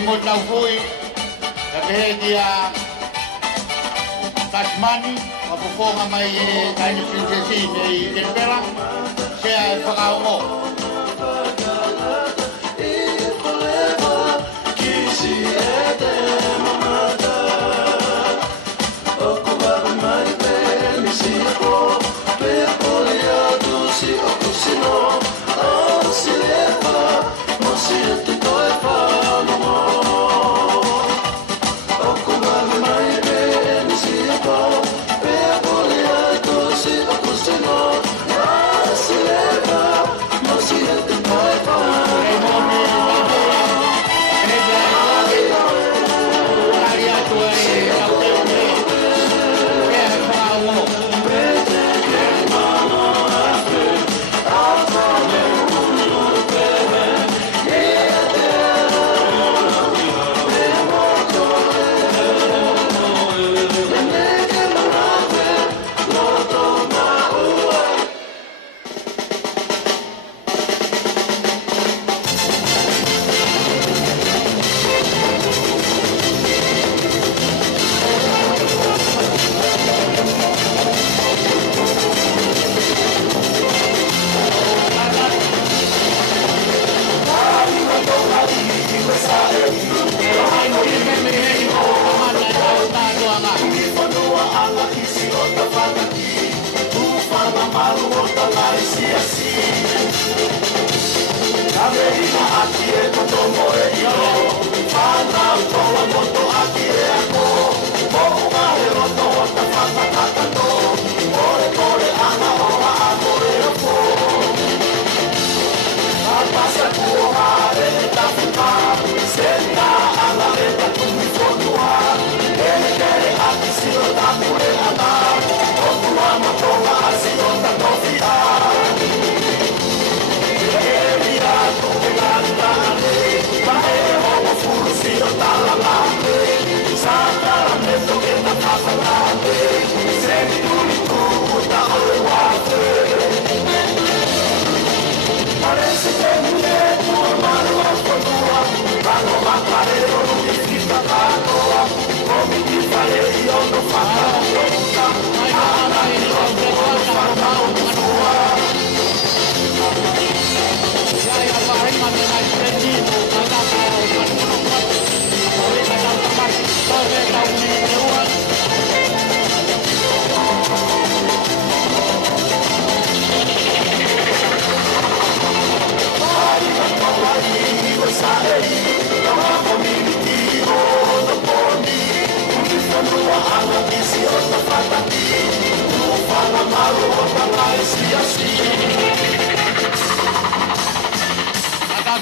ngot lau fui ke dia Tasmani mapufonga mai tani princesi nei Canberra se whakaongo.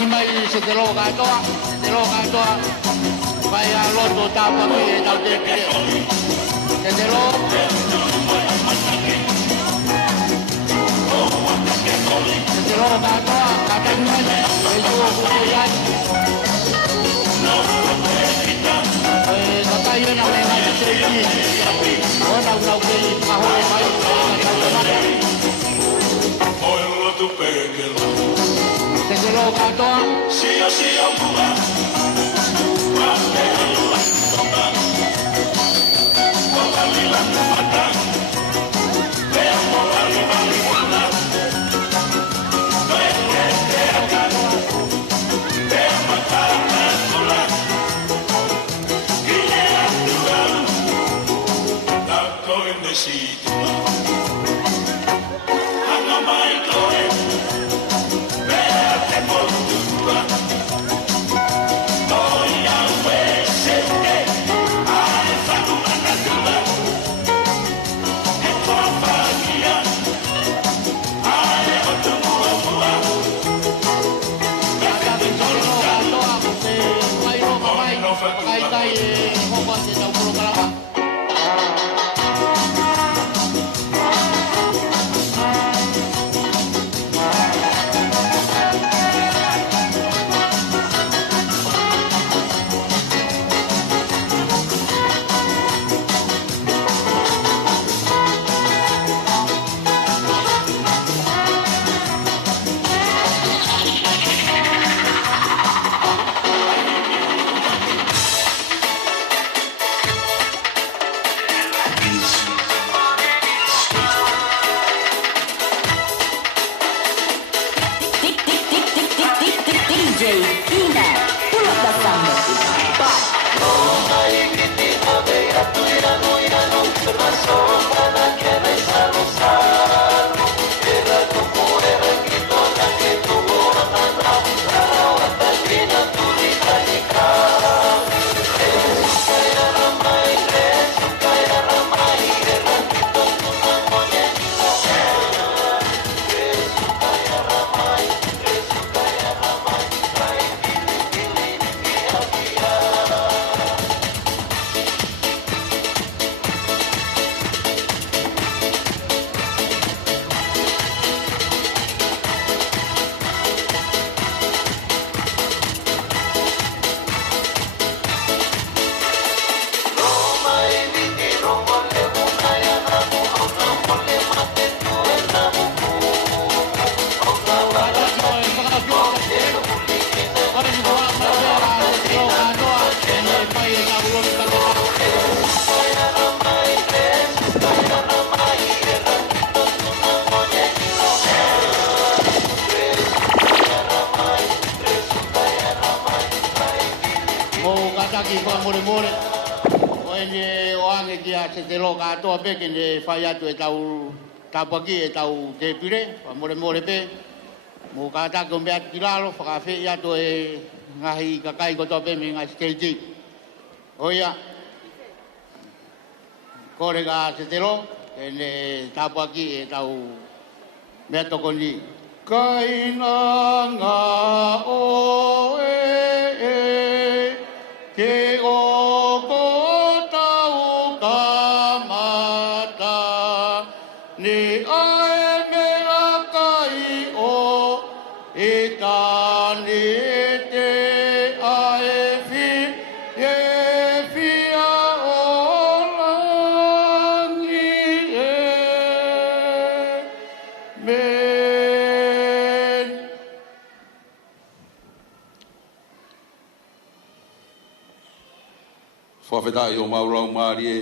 Mai se te lo katoa vai a loto tapa ki e tau te kere se te lo katoa katai mai e tuo kuku iai katai ena me mai te ki o nau ke ahore mai oi loto pekela se te lo katoa Sia mua More o ene o ange ki a se te loka atoa pe ke ne whai atu e tau tapaki e tau te pire more pe mo ka tako mea ki lalo whakawhi i atu e ngahi kakai kotoa pe me ngai skeiti oia kore ka se te lo ke ne tapaki e tau mea toko ni kaina ngā o ke o ko tau kamata ni ae mea kai o e tani te ae e fia o langi me whawhetai o maurau maari e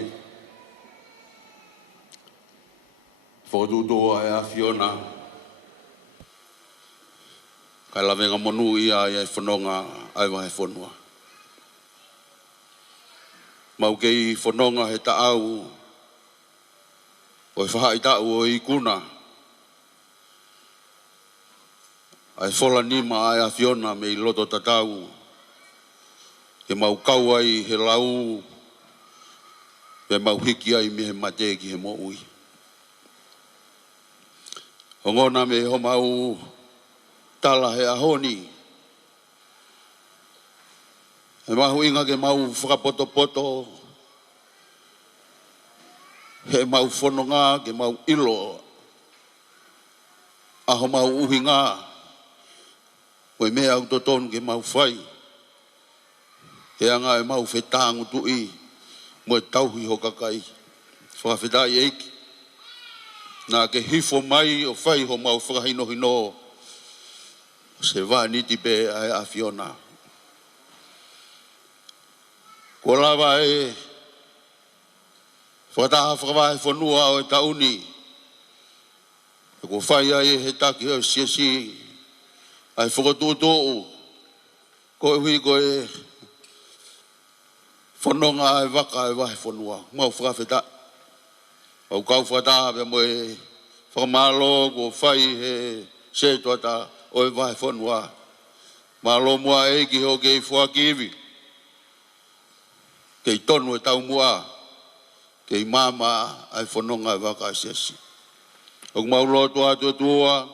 whaututoa e a Fiona kai lawenga monu ia e whanonga ai wahe whanua mau kei whanonga he taau o e whahai tau o i kuna ai whola nima ai a Fiona me i loto tatau ke mau kau ai he lau, ke mau hiki ai me he mate ki he mo ui. Hongona me ho mau tala he ahoni. He mahu inga ke mau whakapoto-poto, he mau whanonga, ke mau ilo, aho mau uhinga, koe mea au totonu ke mau whai. He anga e mau whetangu tui, mo e tauhi ho kakai. Whakawhetai eiki. Nā ke hifo mai o whai ho mau whakahino-hino. Se wāniti pe ai a Fiona. Ko lawa e whakataha whakawahe whanua o e tauni. E ko whai ai he taki o siasi. Ai whakatūtōu. Ko e hui ko e whanonga e waka e wahe whanua. Mau whakawheta. Au kau whakataha pe mo e whakamalo ko whai he se tuata o e wahe whanua. Malo mua e ki ho kei whakiwi. Kei tonu e tau mua. Kei mama ai whanonga e waka e siasi. Au mau loto atu tua.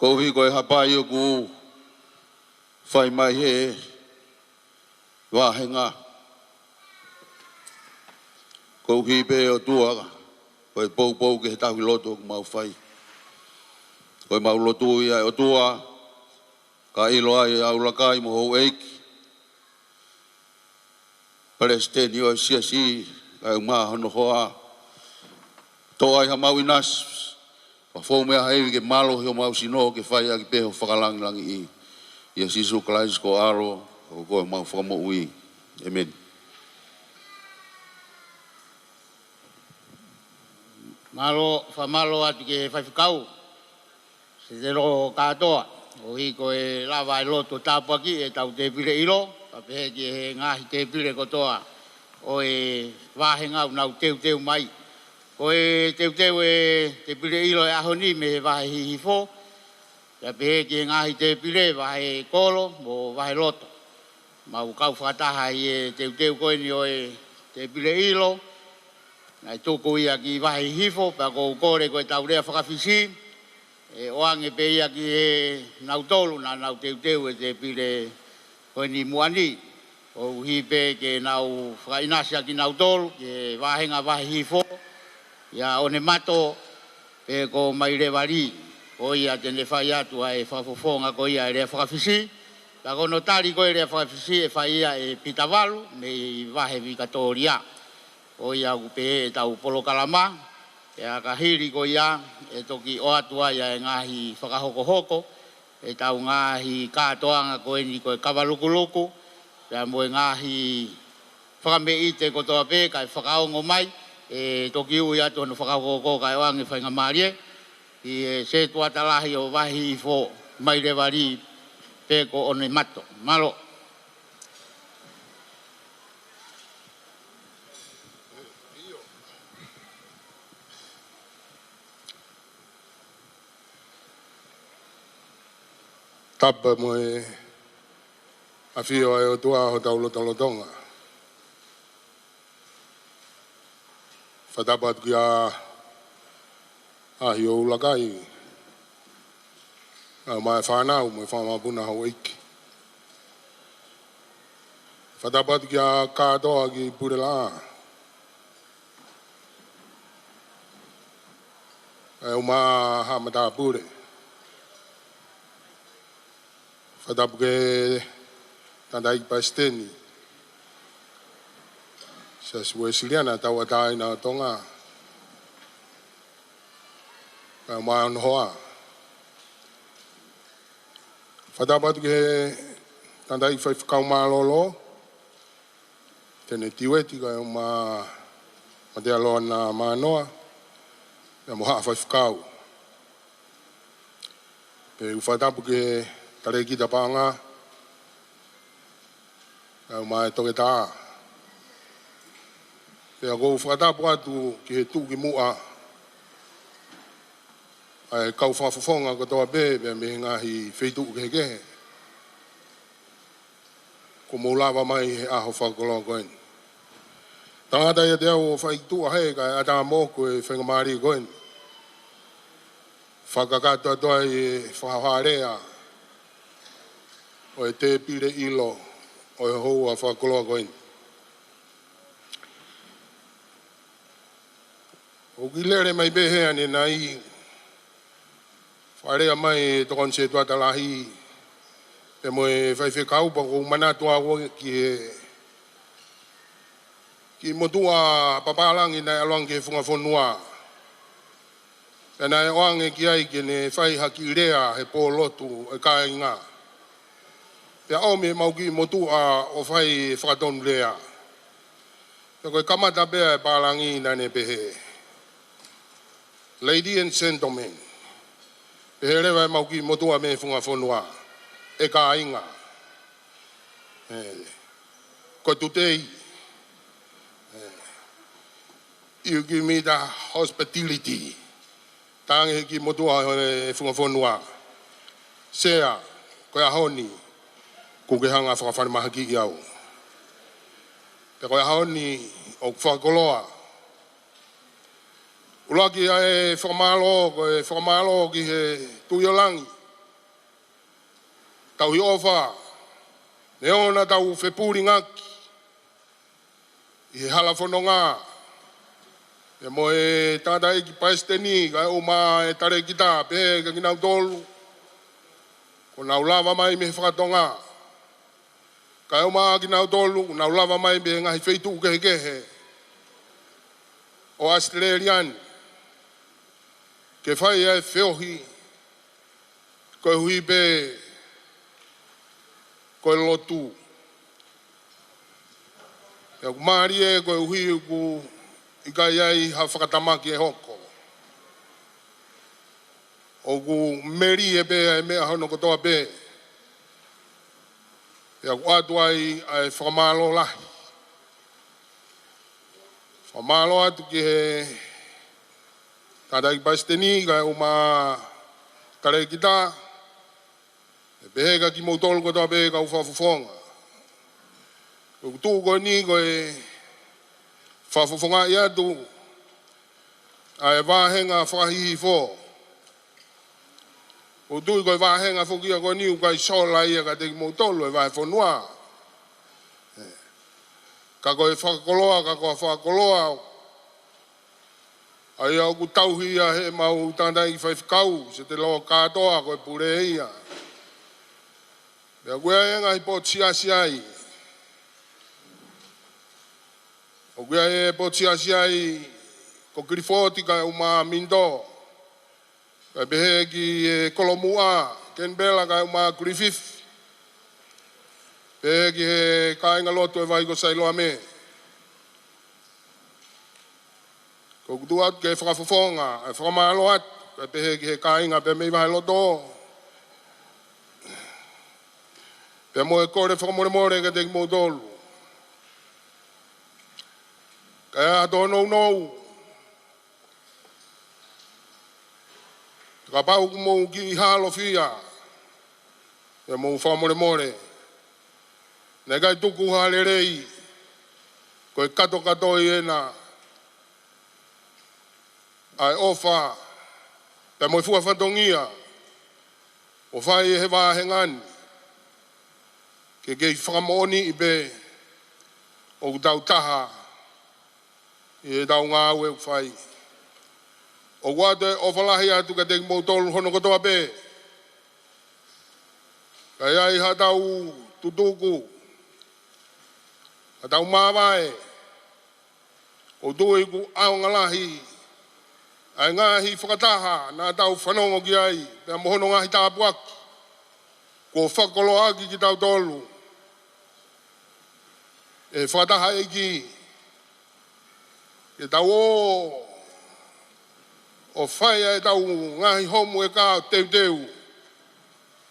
Ko hui ko e hapai o ku whai mai he wahenga. Ko hi pe o tua, ko e pou ke he tahi loto ku mau whai. Ko e mau loto ia o tua, ka ilo ai au lakai mo hou eiki. Palestini o siasi, ka e maa hono hoa. Tō ai ha mau inas, pa fōu mea hei ke malo heo mau sino ke whai a ki peho whakalangi i. Ia sisu kalais ko aro, ko e mau whakamo ui. Amen. Malo, whamalo atu ke whaiwhikau. Se te roho katoa. O hiko e lawa e loto tāpaki e tau te pire ilo. Ka pehe ki he ngahi te pire kotoa. o e vahenga nau teu mai. Ko e teu te pire ilo e ahoni me vahe hihifo. Ia pehe ki ngahi te pire vahe kolo mo vahe loto. Mau kau whataha i e teu koe ni o e te pire ilo. Nai tōko ia ki vahe hihifo, pa ko kore koe tau rea whakawhisi. E oange pe ia ki e nau tolu na nau teu e te pire koe ni muani. O hipe ke nau whakainasia ki nau tolu, ke vahenga vahe hihifo. Ia one mato pe ko mai re wari. Ko ia tene whai atu a e whafofonga ko ia e rea whakawhisi. Pa ko notari ko e rea whakawhisi e whai ia e pitavalu me i vahe vikatoria. Ko ia upe e tau polo kalama. E a kahiri ko ia e toki o atua ia e ngahi whakahoko-hoko. E tau ngahi kātoanga ko e ni ko e kawalukuluku. Pea mo e ngahi whakameite ko toa pe kai whakaongo mai. E toki ui atu anu whakahoko kai oange whainga marie. I e se tuatalahi o wahi i fo mai rewari pe ko one mato. Malo. Tapa mo e awhio e o tua ho tau lotolotonga. Whatapa atu ki a ahi o ulakai. A mai whanau, mai whamapuna hau eiki. Whatapa atu ki a kātoa ki Purela. E o maa hamata pure. Whatapa ke tandai pasteni. Sa sue siliana tau atai na tonga. Ka mai on hoa. Whatapa atu ke tandai whaifakau maa lolo. Tene tiweti ka o maa te aloa na maa noa. Ia moha whaifakau. Pe whatapa ke tare kita panga. Ka o maa e toke taa. Pea kou whakatapu atu ki he tū ki mua. Ai kau whafofonga ko toa be, pea me ngahi wheitu ke kehe. Ko moulawa mai he aho whakoloa koen. Tangata ia te au o whaitu a he, kai ata mōku e whengamari koen. Whakakata toa e whaharea. O e te pire ilo, o e hou a whakoloa koen. O ki lere mai behe ane nai wharea mai tokon se tuata lahi pe mo e whaife kaupa ko manatua wo ki motua papalangi nai aloang ke funga fonua pe nai oange ki ai ke ne whai haki rea he po lotu e ka inga pe au me mau ki motua o whai whakaton rea pe koe kamata bea e palangi nane behe. Lady and gentlemen, pehere vai mau ki motua me funga fonua, e ka inga. Ko tutei, you give me the hospitality, tange ki motua e funga fonua. Sea, ko ya honi, ko ke hanga whakawhani mahaki i au. Pe ko ya honi, o whakoloa, Ulaki e whamalo ki he tuiolangi. Tau hi ofa. Ne ona tau whepuri ngaki. I he halafono ngā. E mo e tata e ki paesteni, ka e o mā e tare ki tā, pe ka ki nau tolu. Ko nau lava mai me whakatonga. Ka e o mā ki nau tolu, nau lava mai me ngahi wheitu kehe. O Australian. Ke whai e whiohi, koe hui pe, koe lotu. E ku maari e koe hui ku ikai ai ha whakatamaki e hoko. O ku meri e pe e mea hono kotoa pe. E ku atu ai e whakamalo lahi. Whamalo atu ki he tata i Palestini ka uma kare kita. E behega ki mautolo ko ta behega u whafufonga. Ko tu ko ni ko e whafufonga i atu. A e wahenga whahihi fo. O tui ko e wahenga whukia ko ni u kai sola ia ka te ki mautolo e wahe whanua. Ka koe whakakoloa, ka koe whakakoloa. Ai au ku tauhi a he mau tāndai ki whaifkau, se te loa kātoa koe pure ia. Mea koe aenga hi po tiasiai. O koe ae po tiasiai, ko kirifoti ka uma mindo. Ka behe ki kolomua, ken bela ka uma kirifif. Behe ki he kāinga loto e vai ko sailoa me. Ko kutu atu ke whakafofonga, e whakamalo atu, ka behe ki he kāinga pe mei vai loto. Pe mo e kore whakamore ka te ki mautolu. Ka e ato nou. Ka pau ku mou ki halo fia. Pe mou whakamore. Nē kai tuku hale rei, koe kato i ena, ai ofa, pe moi fua whatongia, o whai e he wāhengani, ke kei whakamoni i be, o tau taha, i e tau ngā ue u whai. O wate o whalahi atu ka te mautolu hono kotoa be, kai ai ha tau tutuku, Tau mawai, o doi ku au ngalahi, ai ngahi whakataha, nā tau whanongo ki ai, pia mohono ngahi tāpuaki, ko whakolo aki ki tau tolu. E whakataha eki, ke tau o whai e tau ngahi homu e kā teu.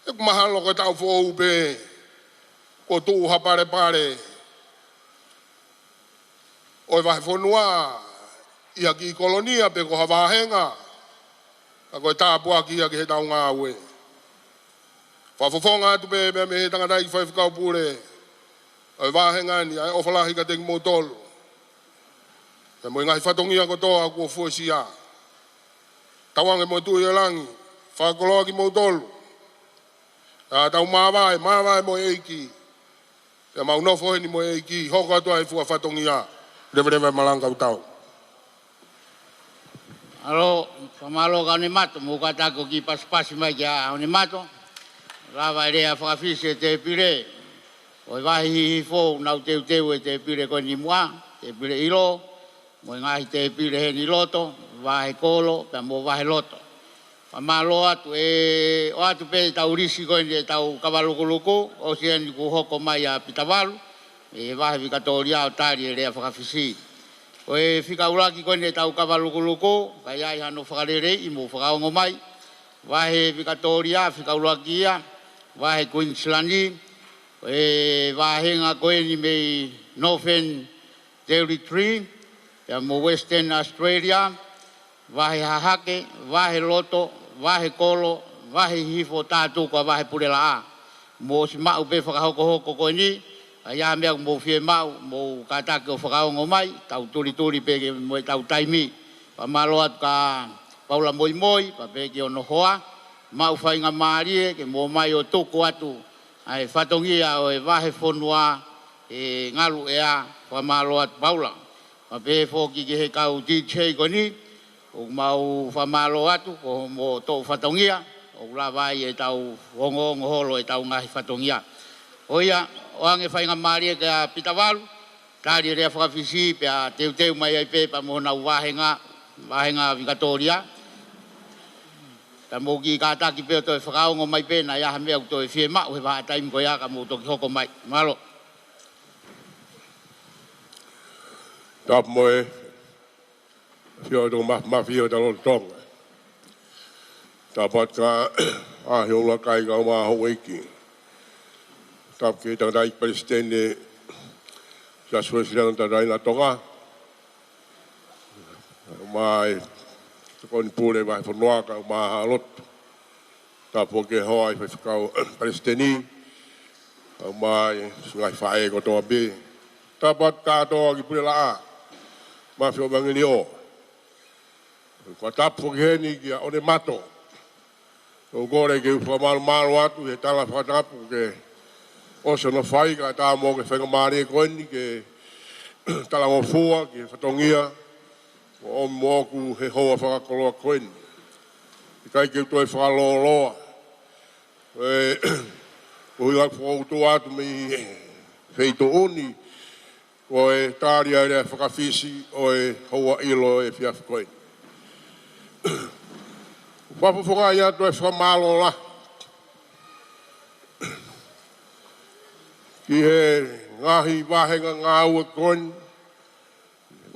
E kumahalo ko tau whou pe, ko tū hapare. O vai whanua ia ki kolonia pe ko hawahenga. Ka koe tāpua ki ia ki he tau ngā ue. Whafofonga atu pe me he tangatai ki whaifukau pure. O wahenga ni ai ofalahi ka te ki mautolu. Pe mo ngai whatongia kotoa kua fuasia. Tawange mo tui e langi. Whakoloa ki mautolu. Tau mawai mo eiki. Pe mau nofo heni mo eiki. Hoko atua e fua whatongia. Rewrewe malanga utau. Alo, whamalo ka ne mato, mo ka tako ki pasipasi mai ki a ne mato. Rawa rea whakawhisi e te pire. O wahi hihi fōu, nau teu e te pire koe ni mua, te pire ilo. Mo ngahi te pire he ni loto, wahe kolo, pe mo wahe loto. Whamalo atu e, o atu pe tau risi koe ni tau kawalukuluku, o sieni ku hoko mai a Pitawalu. E wahe vikatoria o tari e rea whakawhisi. O e whikauraki koe ne tau kawalukuluku, kai ai hano whakarere i mo whakaongo mai. Wahe vikatoria, whikauraki ia, wahe Queenslandi, o e wahenga koe ni mei Northern Territory, ia mo Western Australia, wahe hahake, wahe loto, wahe kolo, wahe hifo tātu kwa wahe purela a. Mo si mau pe whakahoko koe ni, ia mea mo fie mau, mo katake o whakaongo mai, tau turi peke mo tau taimi. Pa malo atu ka paula moi, pa peke o nohoa, mau whainga maarie, ke mo mai o tuku atu, ai whatongia o e wahe whonua, e ngalu ea, pa malo atu paula. Pa pe whoki ki he kau DJ ko ni, o mau whamalo atu, ko mo tō whatongia, o la vai e tau hongo holo e tau ngahi whatongia. Oia, o ange whainga maria ka Pitawalu, tari rea whakawhisi pe a teu mai ai pe pa mohona wahenga vikatoria. Ta mo ki ka taki pe o toi whakaongo mai pe na iaha mea ku toi whie mau he waha taimi ko ia ka mo toki hoko mai. Malo. Tap moe, fio do mafio da lon tonga. Tapat ka ahiola kai ka uma hoiki. Tap ki tangdai Palestine sa suesiran tangdai na tonga. mai kon pule vai fonua ka ma halot ta poke hoi fa kau presteni mai sungai fae ko to be ta bat ka to ki pule la ma fio bangini o ko ta poke ni ki o de mato o gore ke fa mal mal watu he tala fa ta poke o so no fai ka ta mo ke fa mari ko ni ke tala mo fua ki fa tongia o moku he hoa whakakoloa koeni. I kai ke toi whakaloloa. O i ak whakautu atu mi feito uni. O e tāri aere whakawhisi o e hoa ilo e whiawhi koeni. Whapafonga i atu e whamalola. Ki he ngahi wahenga ngā ua koeni.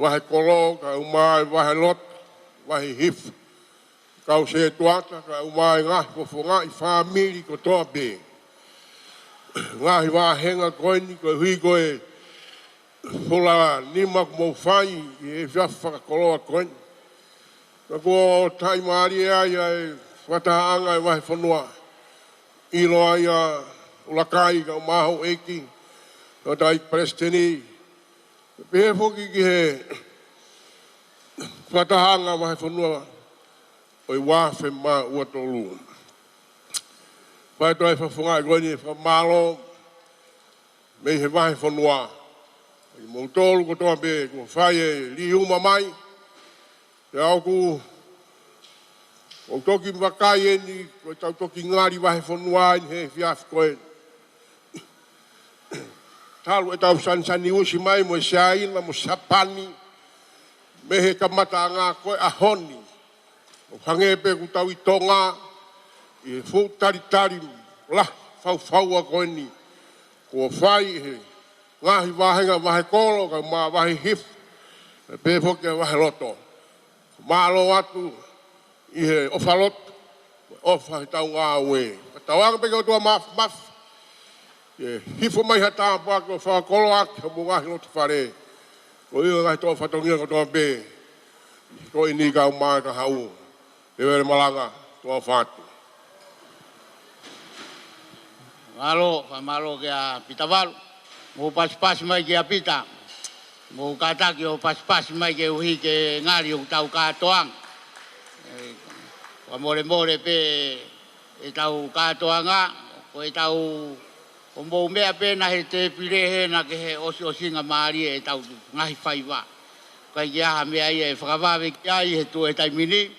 Wahe kolo, ka umai, wahe lot, wahe hif. Kau se tuata, ka umai ngahi pofonga i whamiri ko toa be. Ngahi wahenga koeni, ko hui koe fula nima ko mau whai i e whiawha koloa koeni. Ka kua tai maari ai ai whataanga i wahe whanua. Ilo ai a ulakai ka umaho eki. Ka tai presteni. Pehe foki ki he whatahanga wahe whanua o i wafe ma ua tolu. Pai toi whawhunga i goini e whamalo me he wahe whanua. I mou tolu ko toa be ko whai e li uma mai. Te au ku o toki wakai eni ko tau toki ngari wahe whanua i he whiawhi koe. Talu e tau sansani usi mai mo siaina mo sapani me he kamata ngā koe ahoni. O hangepe ku tau i tonga i fu tari la whau koe ni. Ko whai he ngahi wahenga wahe kolo ka ma wahe hif e pe foke wahe loto. Malo atu i he ofalot ofa he tau ngā ue. Tawanga pe kau tua maf. Hifo mai hata pa ko fa kolo ak mo ngahi no tfare. Ko i ngai to fatongia ko to be. Ko ini ka ma ka hau. E vere malanga to fatu. Malo ke a Pitavalu. Mo pas mai ke a pita. Mo kata ki o pas mai ke uhi ke ngari o tau ka toang. Wa more pe e tau ka toanga ko e tau o mou mea pēna he te pire he na ke he osinga maari e tau ngahi whaiwa. Kai ki aha mea ia e whakawawe ki ai he tu e taimini.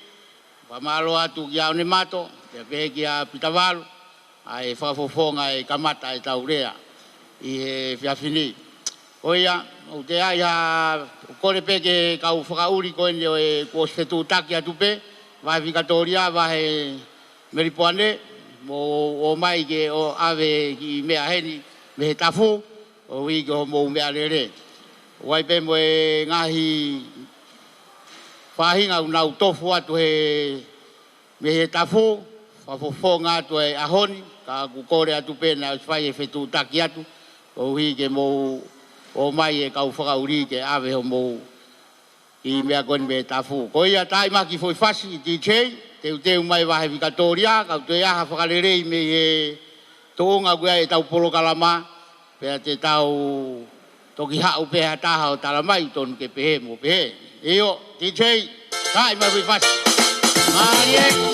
Whamalo atu ki au ne mato, te pehe ki a Pitavalu. A e whakafofonga e kamata e tau rea i he whiawhini. Oia, o te ai ha kore pe ke kau whakauri koe ni o e kua setu taki atu pe. Vahe Vikatoria, vahe Meripoane. O mai ke o ave ki mea heni me he tafu o wi ke o mou mea rere. Wai pe mo e ngahi whahinga unau tofu atu he me he tafu whafofonga atu e ahoni ka kukore atu pena whai e whetu taki atu o wi ke mou o mai e kau whakauri ke ave o mou i mea koni me tafu. Ko ia tai maki foi fasi i tei Teu mai wahe Vikatoria, kau te aha whakarerei me e toonga kua e tau polo kalama, pea te tau toki hau peha taha o talamai tonu ke pehe mo pehe. Eo, DJ, kai mai whi whasi. Marie!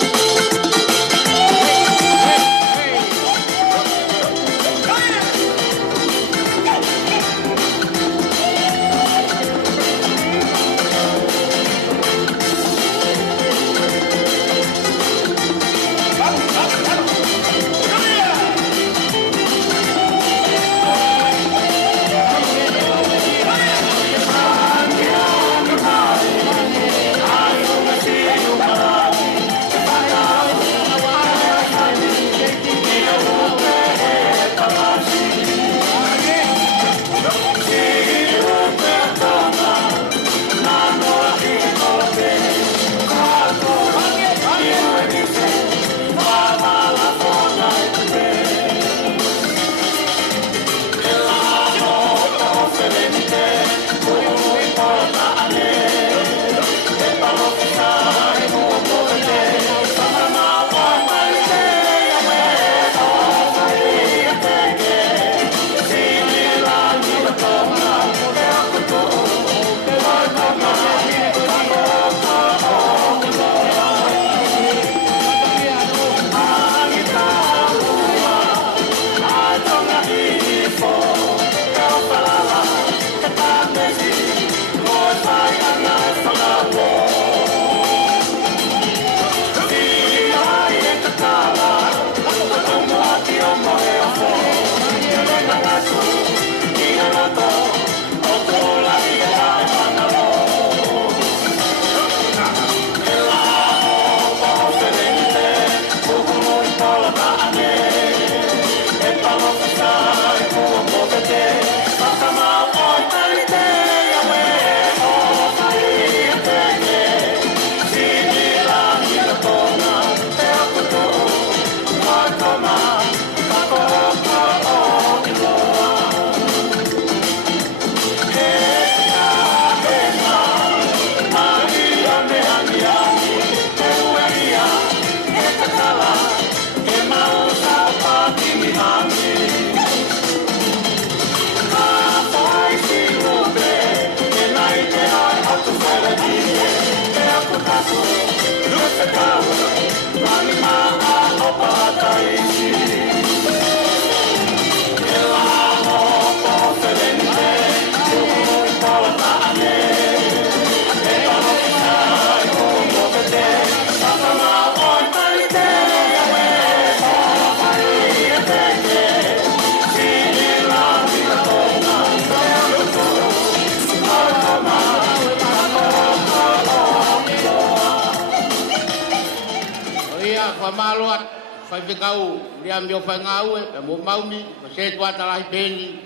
Maluat fai pekau dia mio fai ngau e mo maumi se tua tala beni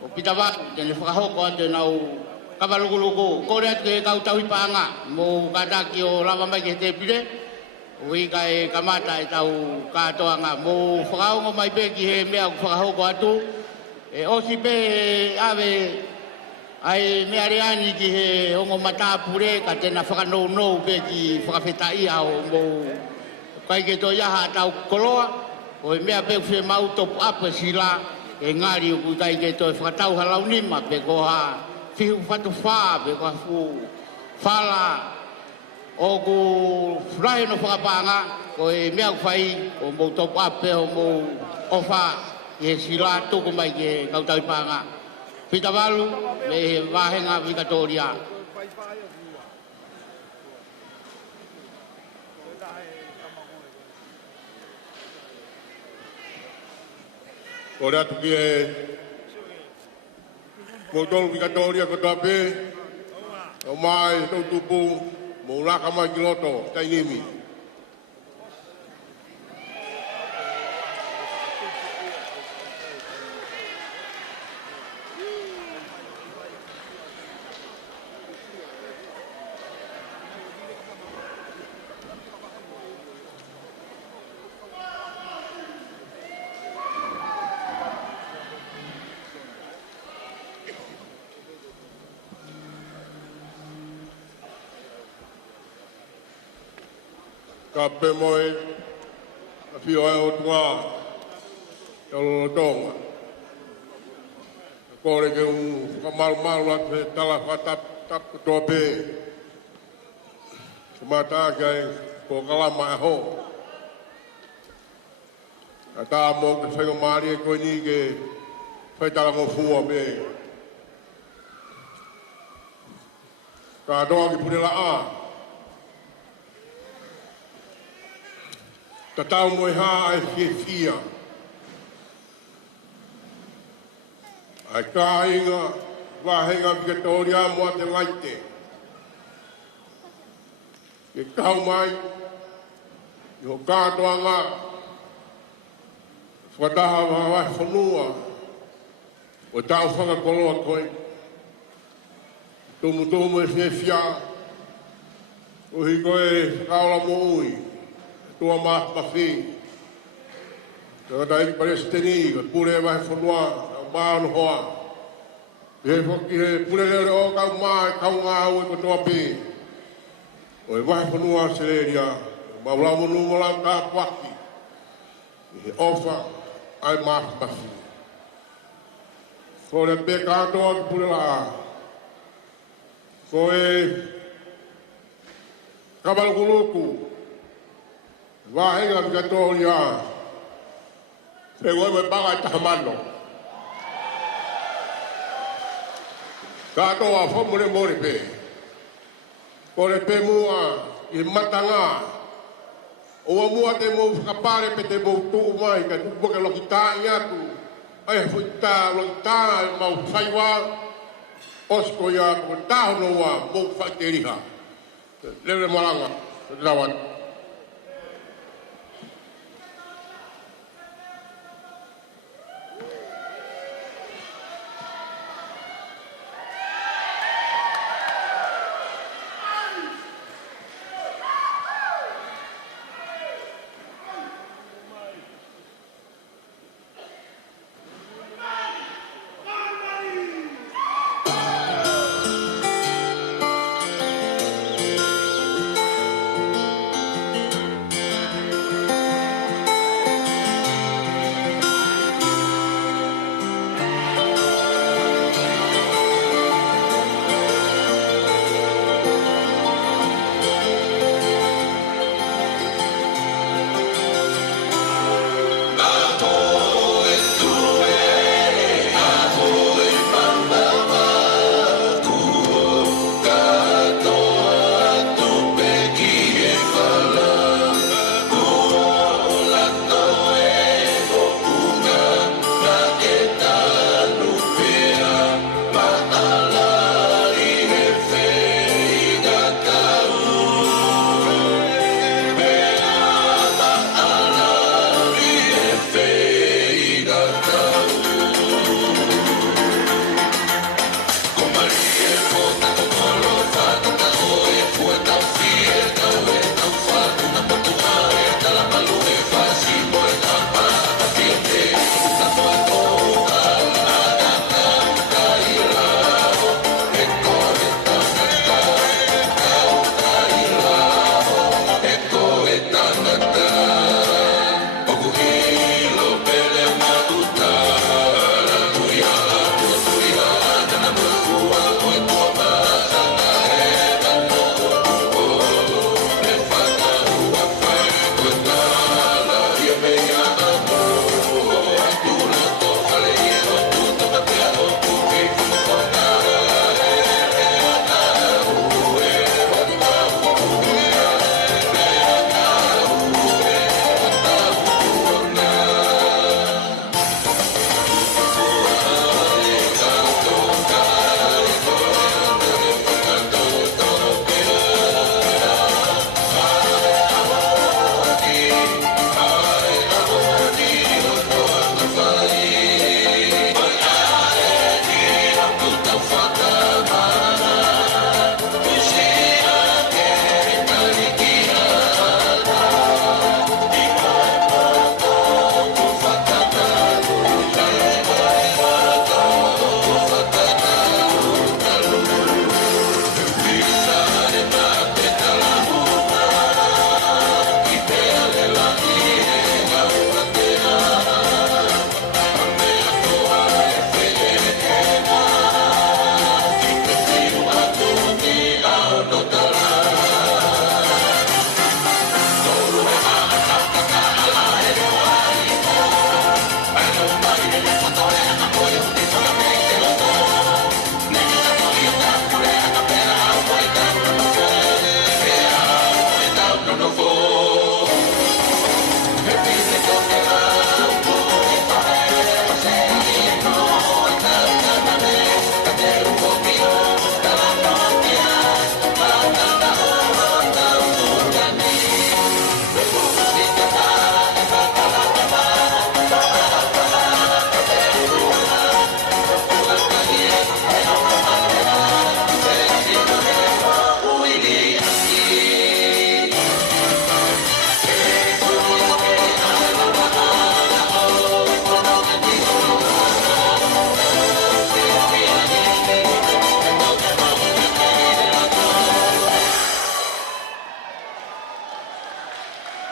o pitava tene whakahoko ate nau kabalugulugu kore ate kau tau ipanga mo kataki o lava mai ke te pire o ika e kamata e tau katoanga mo whakaongo mai peki he mea whakahoko atu e osi pe ave ai mea reani ki he ongo matapure ka tena whakanou nou peki whakawhetai ao mo kai ke to ya tau koloa o mea pe fe mau top up sila e ngari o kai ke to fatau halau nima pe ko ha fi fatu fa pe ko fu fala o ku frai no fa panga o e mea fai o mo top up pe o mo ofa e sila to ko mai ke kau tau panga pita balu me vahenga Victoria Ora tu ki e Motol Victoria ko tape o mai to tupu mo raka mai kiloto tai nimi ka pe moe a pio e o tua e o tonga kore ke un malu a te tala tap to pe mata kai ko kalama e ho ata mo ke fai mari ko ni ke fai tala ko fua pe ka do ki pure la a Tatau moe ha ai fia. Ai ka inga, wahenga Victoria moa te laite. Ke kau mai, i ho kātoa ngā. Whataha wahawai whanua. O tau whakakoloa koe. Tumu e fia. O hi koe kaola mo ui. Tua mas mafi. Ka dai palestini, ka pure vai fonua, ma no hoa. He foki he pure le o ka ma ka nga o ko to pe. O vai fonua seria, ma wala mo no wala ka paki. He ofa ai mas mafi. Ko le be ka to pure la. Ko e kabal guluku. Wahenga Victoria se goe paga tamano kato a fomule mori pe kore pe mua i matanga o mua te mo kapare pe te mo tu mai ka tu boke lo kita ia tu ai fuita lo kita mau faiwa osko ya ko ta no wa mo fateriha lele malanga lawan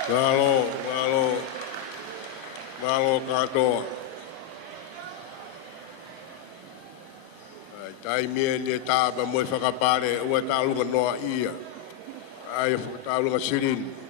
Ngalo katoa. Tai mie ni taba mo whakapare ua tālunga noa ia. Ai tālunga sirin.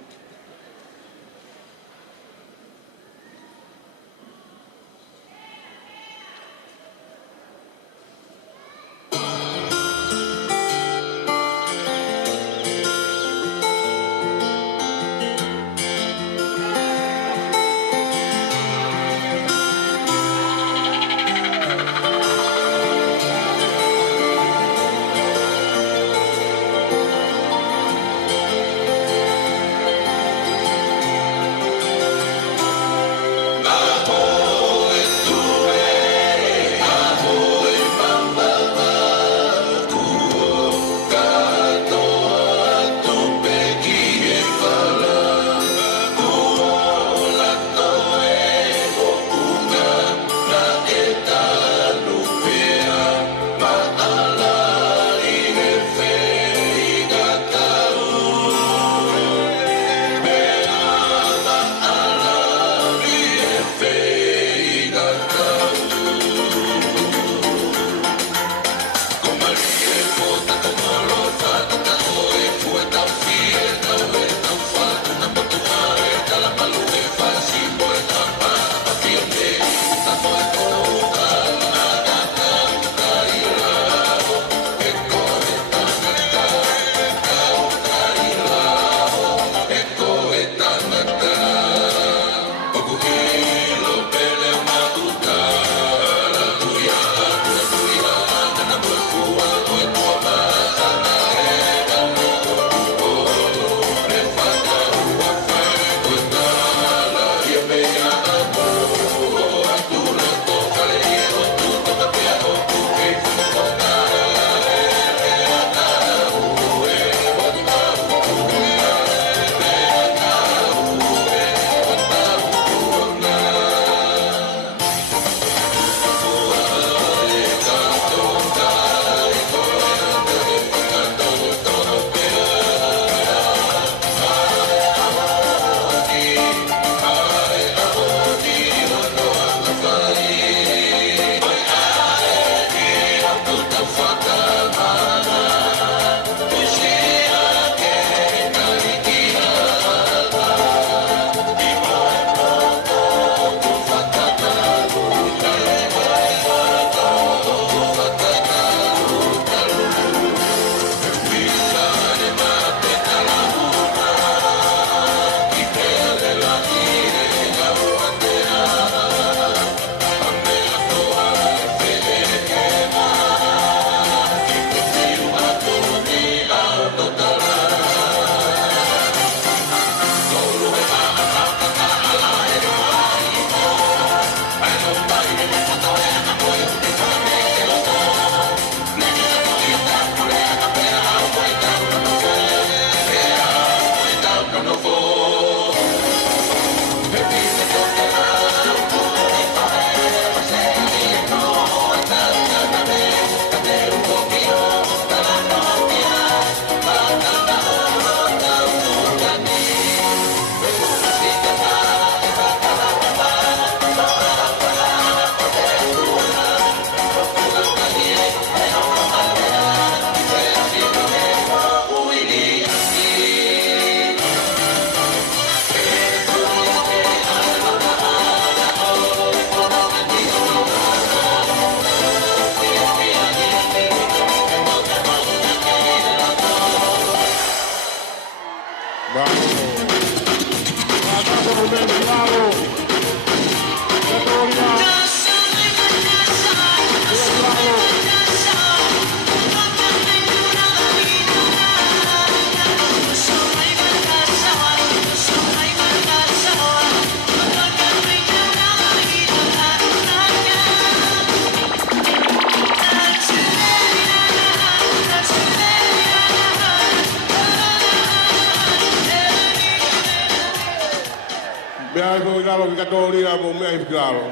Katolia mo me ifgalo.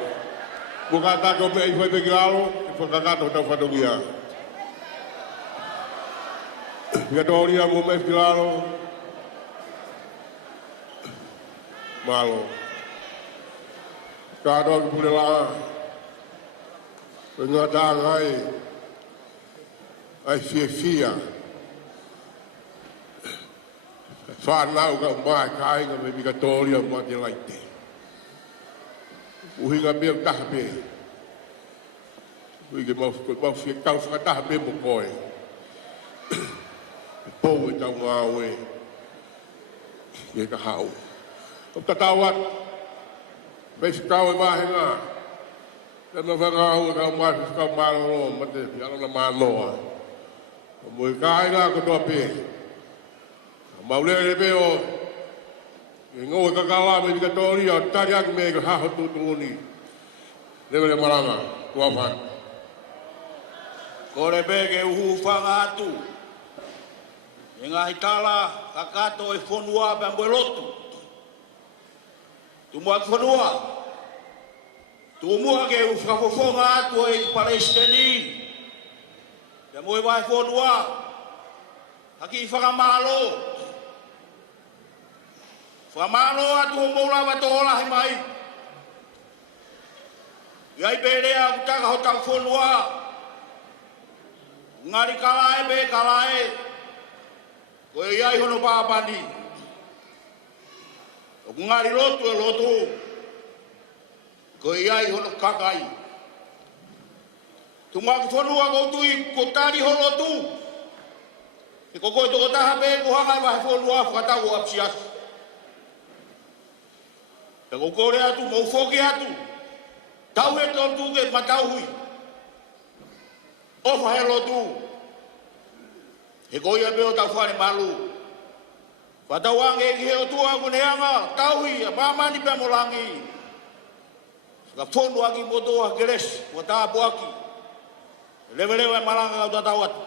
Bukata ko me ifgalo, ifgakato ta fadogia. Katolia mo me ifgalo. Malo. Kado ki pule la. Pengadang ai fia. Whanau ka mai kai ka me mikatoria ma te laite. Uhinga me tahape. Uhinga mau fia kau whakatahape mo koe. Pou e tau ngā oe. Ie ka hau. O tatawat. Mei whikau e mahenga. E me whangau e kau mai whikau mālo ma te whiala na māloa. O mui kai ngā kotoa pe. Maulere peo. E ngō e kakala me mikatoria o tari aki me e ka haho tūtunguni. Lewele maranga. Kua whan. Kore peke uhu whanga atu. E ngā hitala kakato e whonua pe amboe lotu. Tumua ki whonua. Tumua ke uwhakawhonga atu e Palestini. Pe amboe vai whonua. Haki whakamalo. Whamano atu o moulawa tohola he mai. Iai perea utaka ho tau whonua. Ngari kalae pe kalae. Koe iai hono pāpani. O ngari lotu e lotu. Koe iai hono kakai. Tumaki whonua koutui ko tari ho lotu. E koko e toko taha pe kuhangai wahe whonua whakatau o apsiasu. E kore atu, mau whoki atu. Tau e tontu ke matau hui. Ofa he lotu. He koia peo tau whare malu. Whatau ange ki he o tua kuneanga. Tau hui, a pāmani pe molangi. Ka whonu aki motoa keres, wa tāpu aki. Lewelewa e malanga kau tatau atu.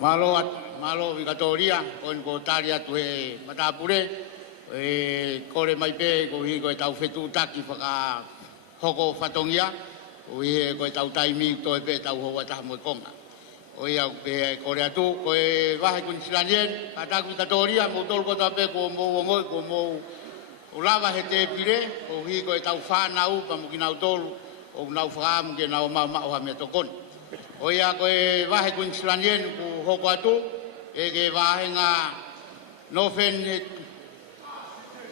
Malo atu, malo vikatoria. Koin ko tari atu he matapure. E kore mai pe ko hi ko tau fetu taki whaka hoko whatongia o hi ko tau taimi to pe tau hoa taha moe konga o ia pe kore atu ko e wahe kunsilanien kataku katoria mo tolu ko tape ko mo ngoi ko mo o lava he te pire o hi ko tau whanau pa mo kinau tolu o nau whaam ke nau mama o hame tokon o ia ko e wahe kunsilanien ko hoko atu e ke wahe ngā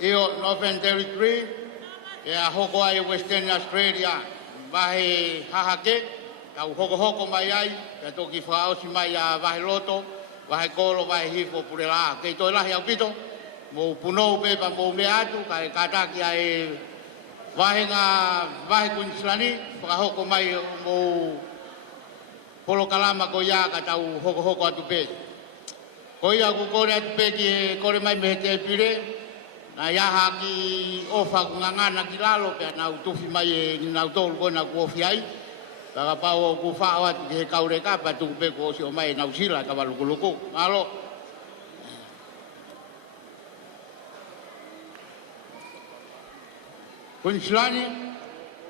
Northern Territory, e a hoko ai Western Australia, wahe hahake, tau hoko mai ai, e toki whaosi mai a wahe loto, wahe kolo, wahe hifo purela. Kei toi lahi au pito, mo punou pepa mo me atu, kai kataki ai wahe Queenslandi, whakahoko mai mo polo kalama ko ia ka tau hoko atu pe. Ko ia ku kore atu pe ki kore mai me te pire, na yaha ki ofa kungangana ki lalo pe na utufi mai ni na utol ko na ku ofi ai ka pa o ku fa wa ki kaure ka pa tu pe ko si o mai na usila ka balukuluku alo Queenslandi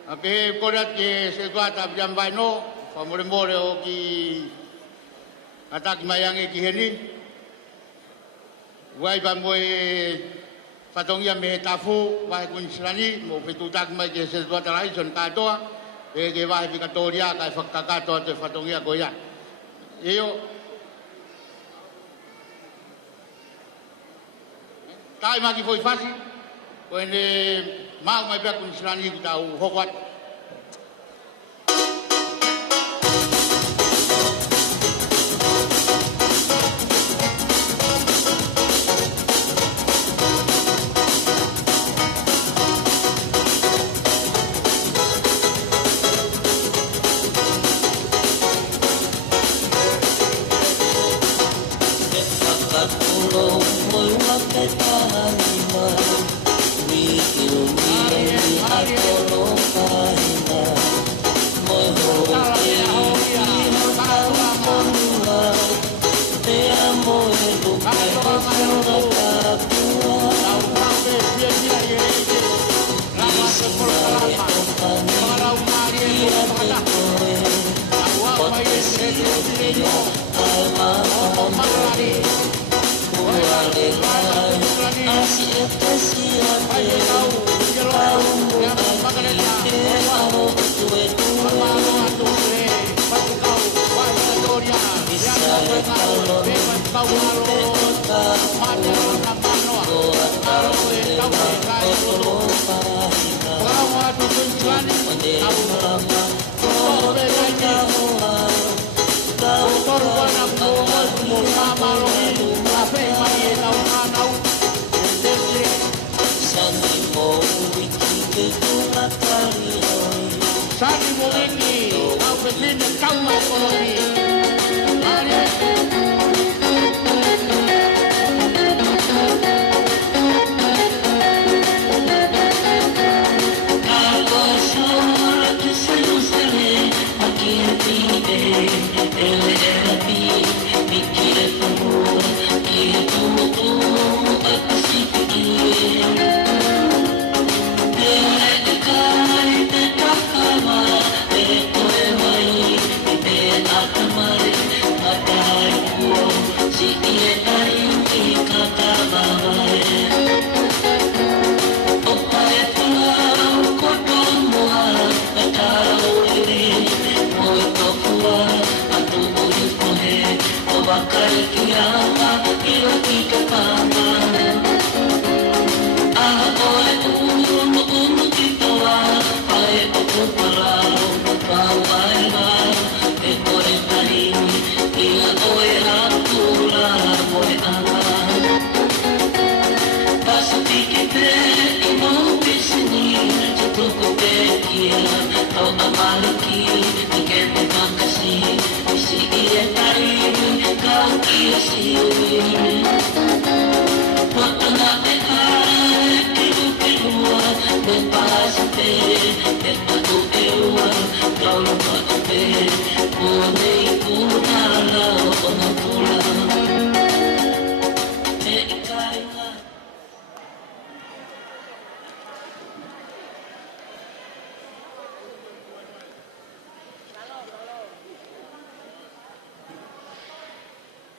ape korat ke se tuata jambai no fa more o ki atak mayange ki heni wai ba moe Fatongia me tafu wahe Queenslandi mo fetutak mai ke se tuata lai son katoa e ke wahe vikatoria kai whakakatoa te Fatongia ko ia. Eo tai maki foi fasi ko ene mau mai pe Queenslandi ki tau hokot Así Sani Moringi, au Berlin, Kauma Koloni.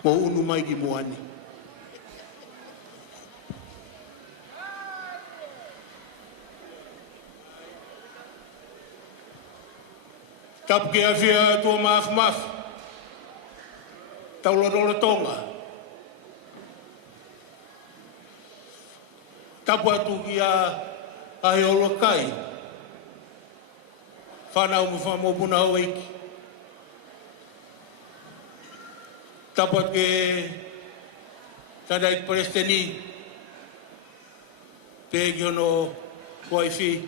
Mo unu mai ki moani. Tap ke avia tua maf. Tau lororo tonga. Tapu atu ki a heolo kai. Whanau mu whamo puna hau eiki. Tapat ke tadai Palestini pe giono waifi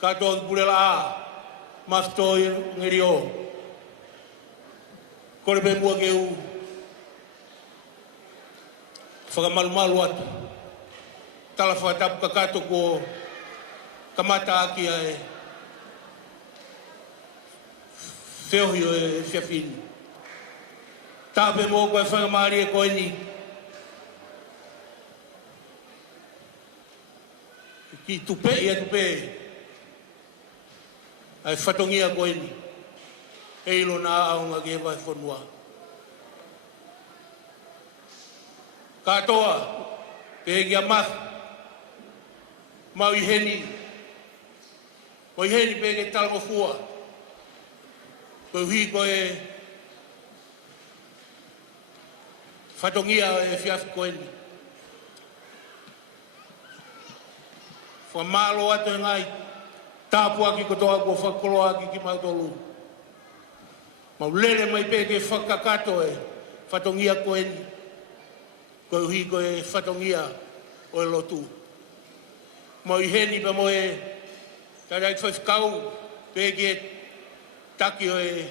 katon bulela mastoi ngerio korbe mo ke u whakamalu atu talafa tap kakato ko kamata aki ai feohio e fiafini tape mo koe whakamari e koe ni. Ki tupe ia tupe. Ai whatongia koe ni. E ilo nā aunga ke vai whanua. Katoa, te hegi a math. Mau i heni. Mau i heni pe ke talamo fua. Koe hui koe Whatongia e whiawhi koe ni. Whamalo ato e ngai. Tāpua ki kotoa kua whakoloa ki mautolu. Mau lere mai pe ke whakakato e whatongia koe ni. Koe uhi koe whatongia o e lotu. Mau i heni pa mo e tarai whawhikau pe ke taki o e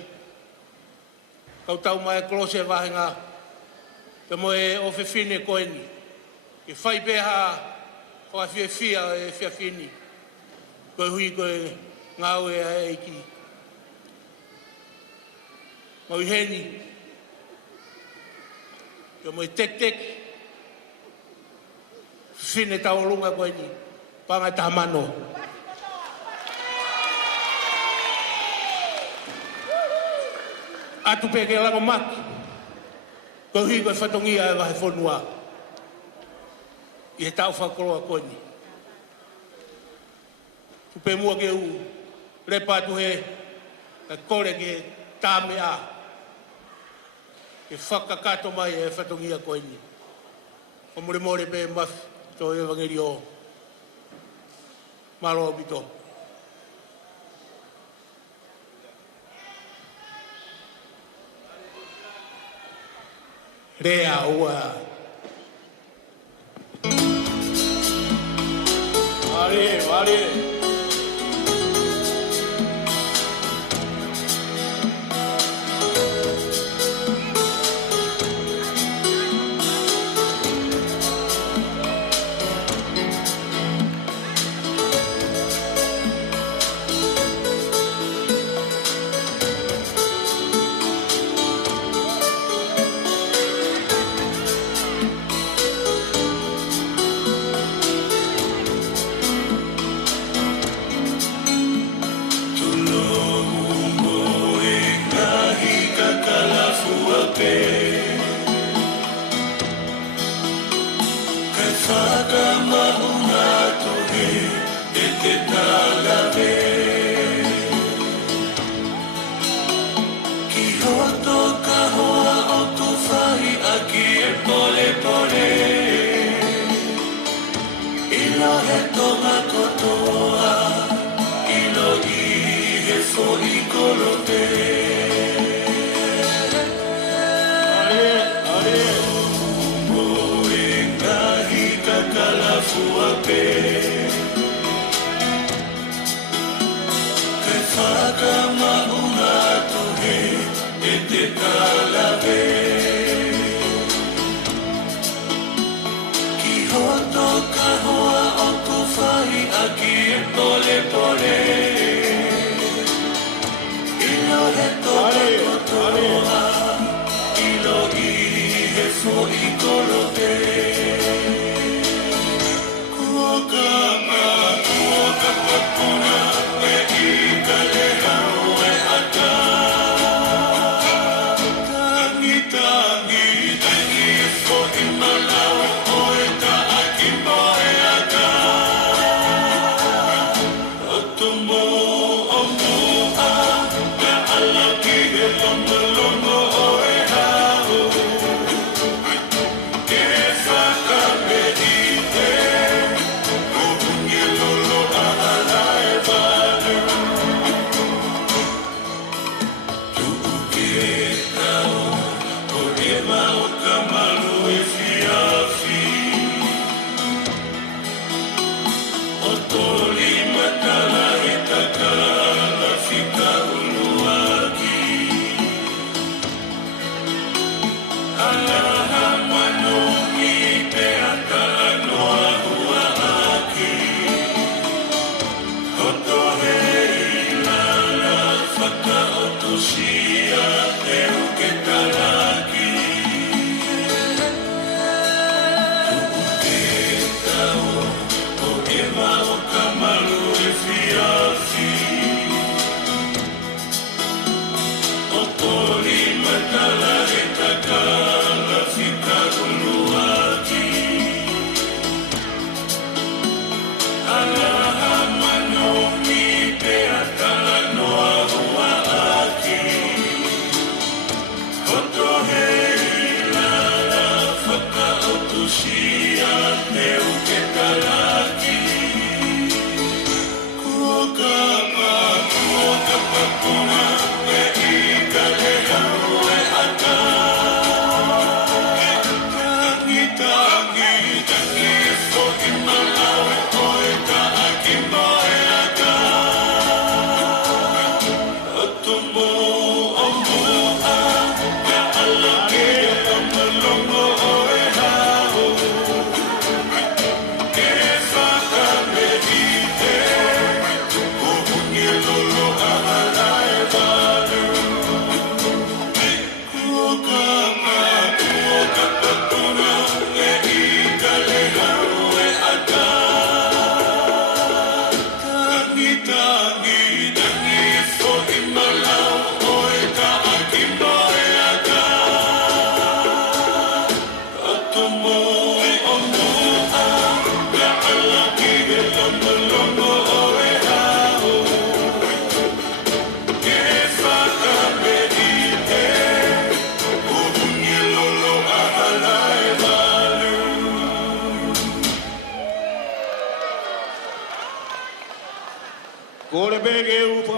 kautau mai klose e wahenga. Te mo e o whiwhine koe ni. E whai peha o a whiawhia e whiawhini. Koe hui koe ngau e a eiki. Mau i heni. Te mo e tek. Whiwhine tau lunga koe ni. Panga tamano. Atu peke lango maki. Koe hui koe whatongia e wahe whanua. I he tau whakoroa koni. Tupe mua ke u, le patu he, ka kore ke tāme a. Ke whakakato mai e whatongia koini. O mure more pe mafi, to evangeli o. Maro bito. Rea ua. Mari. Tangi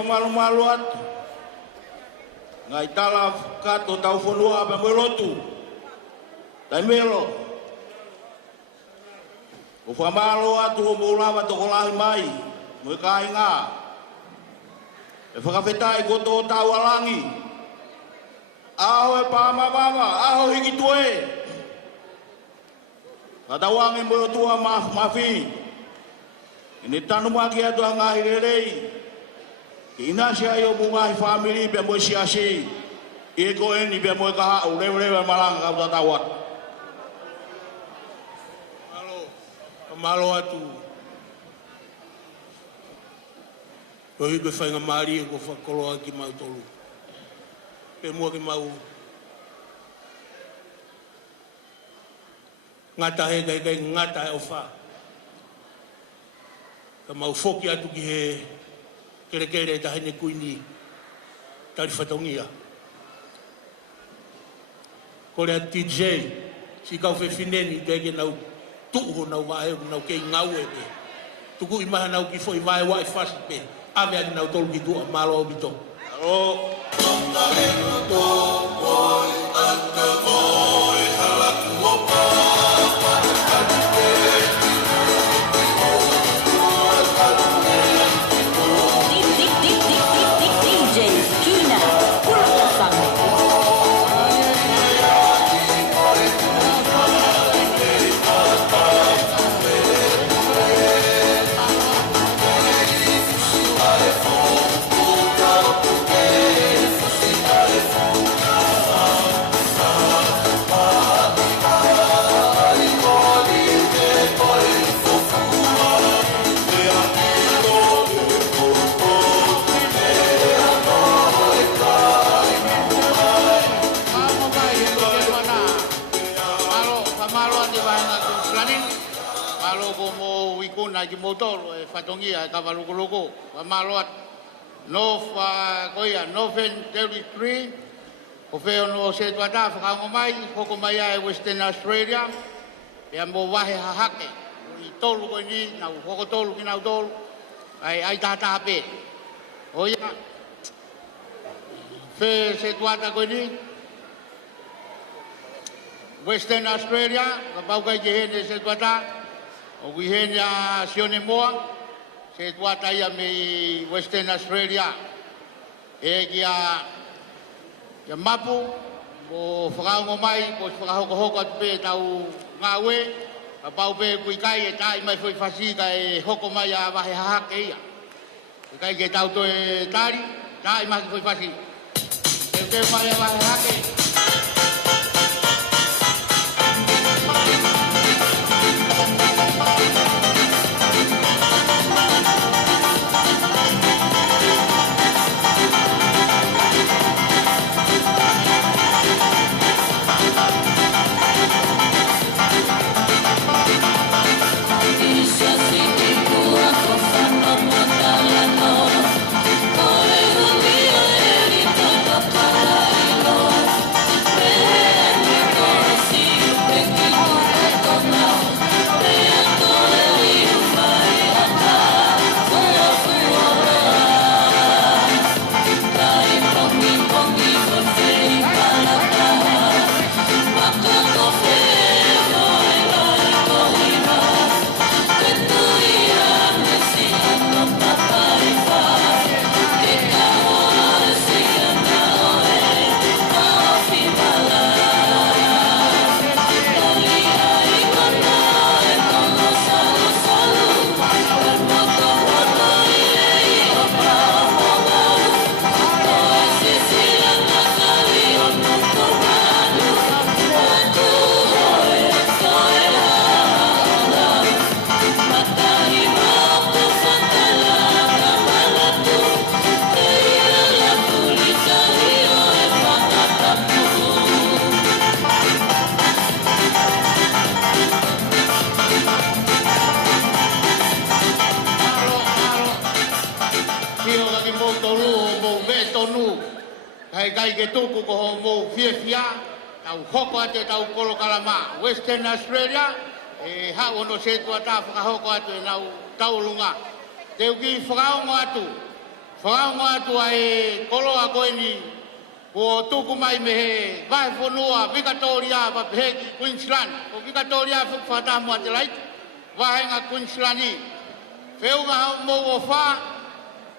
malu-malu atu. Ngai tala kato tau whanua pe melotu. Tai melo. O whamalo atu o mūlawa toko lahi mai. Mui kai ngā. E whakawhetai koto o tau alangi. Aho e pāmawama, aho hiki tue. Katawangi melotua mafi. Ini tanu maki atu a ngahi rerei. Ki inasia i o mungahi family pe mui siasi. I ko eni pe mui kaha u rewe malanga kau tatawat. Malo atu. Ko hibe whainga maari e ko whakoloa ki mau tolu. Pe mua ki mau. Ngata he kai ngata he o wha. Ka mau whoki atu ki he kere ta hene kuini. Tari whataungia. Ko rea TJ. Si kau whewhineni teke nau tuho nau wae nau kei ngau e pe. Tuku i maha nau ki fo i wae wae whasi pe. Ame ati nau tolu ki tua malo au bito. Alo. DJ Kina Purwasami. Ki motor e fatongia e kavalukoloko wa malot North koia Northern Territory o feo no se tuata whakaongo mai hoko mai e Western Australia e mo wahe hahake i tolu ko ni na hoko tolu ki na tolu ai tata pe o ia fe se tuata ko ni Western Australia ka pauka je hene se tuata o wihenia sione moa se tuata ia me Western Australia e kia mapu mo whakaongo mai ko whakahoko atu pe tau ngawe a pau pe kui kai e tai mai whai whasika e hoko mai a wahe hahake ia e kai ke tau toe tari tai mai whai whasi e te mai a wahe hahake kai ke tuku ko ho mo fia tau hoko ate tau kolo kalama Western Australia e ha ono se tua ta hoko ate nau tau lunga te uki whakaongo atu whakaunga atua e koloa koe ni ko tuku mai me he vai whanua Victoria wa peheki Queensland ko Victoria whakawhatamu ate lai wahenga Queenslandi wheunga hau mou o wha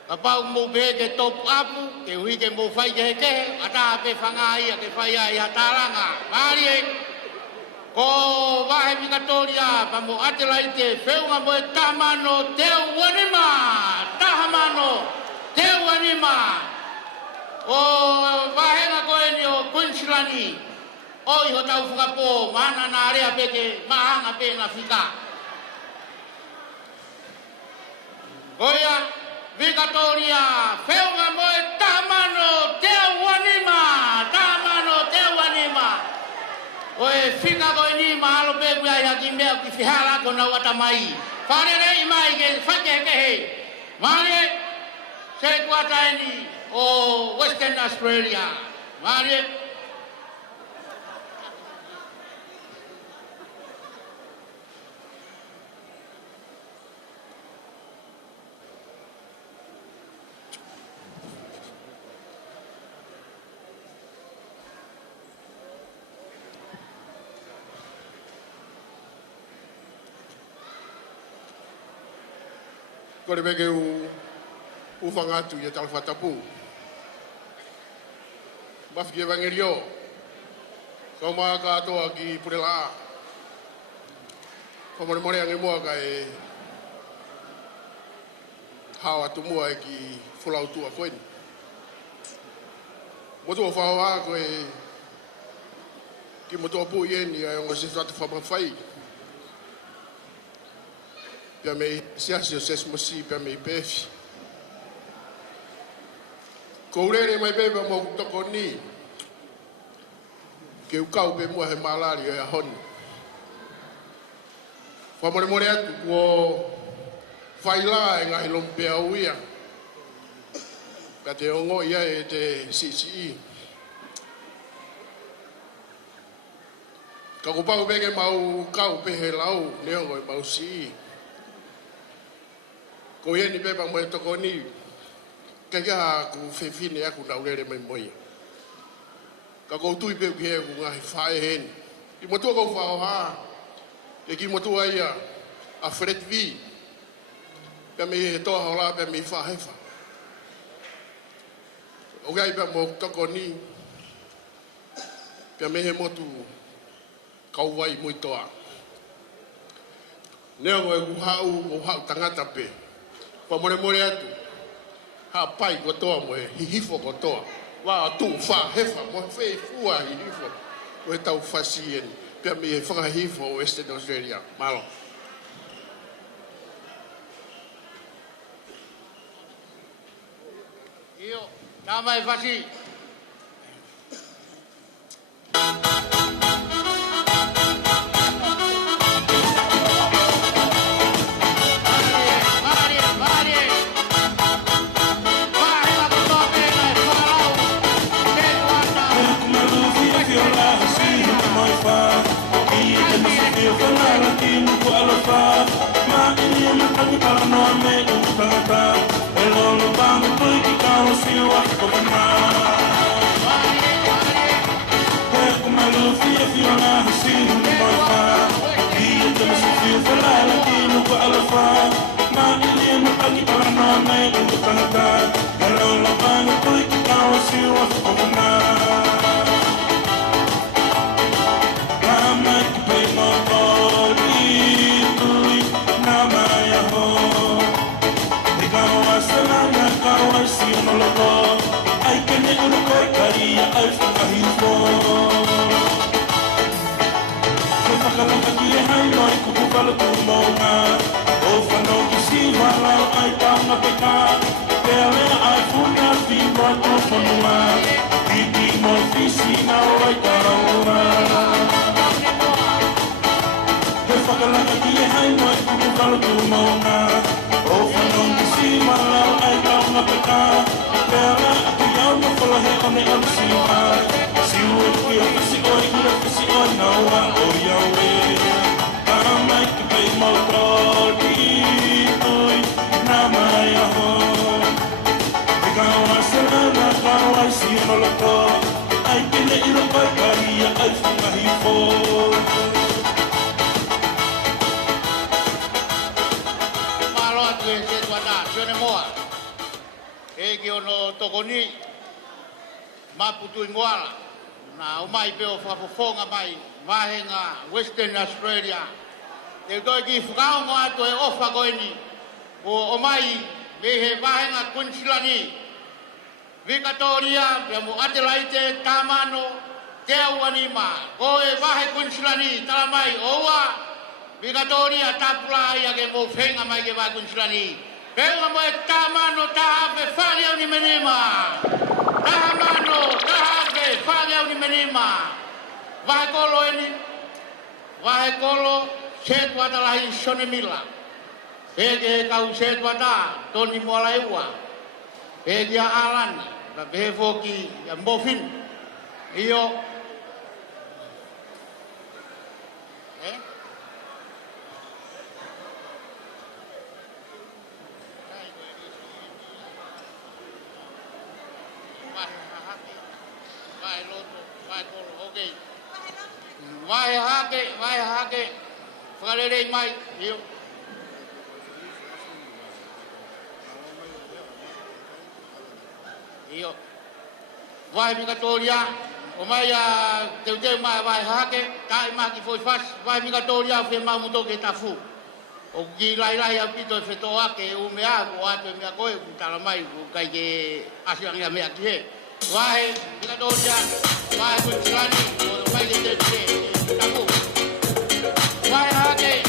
ka pau mou peheke topu apu ke hui ke mou whai ke he kehe ata pe whangaia ke whai ai hataranga maari e ko wahe Victoria pa mo ate lai te wheunga mo e tamano teo wanima tahamano teo wanima o wahenga koe ni o Queenslandi o iho tau whakapo mana na area peke mahanga pe na whika koia Victoria wheunga mo e tamano teo wanima oe whika koe ni mahalo pe kuia i haki mea ki whihala ko nau atamai whanere i mai ke whake ke he mare se kuatai ni o Western Australia. Mari. Kore bege u whangatu i tal whatapu. Mafiki e wangerio. Kau maa ka atoa ki Purela. Whamore more ange mua ka e hawa tumua e ki whulautua koeni. Motu o whaoa ko e ki motu o pu ieni a onga se tatu whamawhai. Pia mei siasi o ses mosi pia mei pefi. Ko urere mai bebe mo toko ni. Ke ukau pe mua he malari o e ahoni. Whamore more atu kua whaila e ngahi lompea uia. Ka te ongo ia e te CCE. Ka kupau bege mau kau pehe lau neongo e mau CCE. Ko ia ni beba mo e toko ni. Ka kia ku whewhine aku na urere mai moia. Ka koutu i peu ki he ku ngahi whae hen. I motua kou whao haa. E ki motua ia a Fred V. Pea mi he toa hola pea mi whahefa. O gai pea mo toko ni. Pea mi he motu kauwai mui toa. Nea koe ku hau tangata pe. Pa more atu. Ha pai ko toa mo e hihifo ko toa. Wa tu fa hefa mo fe fua hihifo. O e tau fasien. Pea mi e whangahifo o Western Australia. Malo. Io, tā mai whasi. o tokoni maputu i moala na o mai pe o whapofonga mai mahenga Western Australia te toi ki whakao mo ato e ofa koeni o mai me he mahenga Queenslandi Victoria pe mo Adelaide Tamano te auanima ko e vahe Queenslandi tala mai oa Victoria tapula ia ke mo whenga mai ke vahe Queenslandi Pela mo e tamano tahape whare au ni menima. Tahamano tahape whare au ni menima. Vahe kolo eni. Vahe kolo setua talahi sone mila. Ege kau setua ta toni moala ewa. Ege a alani. Na behefoki ya mofin. Iyo. Vai hake, whakarerei mai, iyo. Iyo. Vai Victoria, o mai a teu mai vai hake, tai maki foi fas, vai Victoria fe mau muto ke tafu. O ki lai au pito e whetoa ke u mea, ko ato e mea koe, ku tala mai, ku kai ke asiangia mea ki he. Vai Victoria, vai Queenslandi, o mai ke te tafu. Vai hake.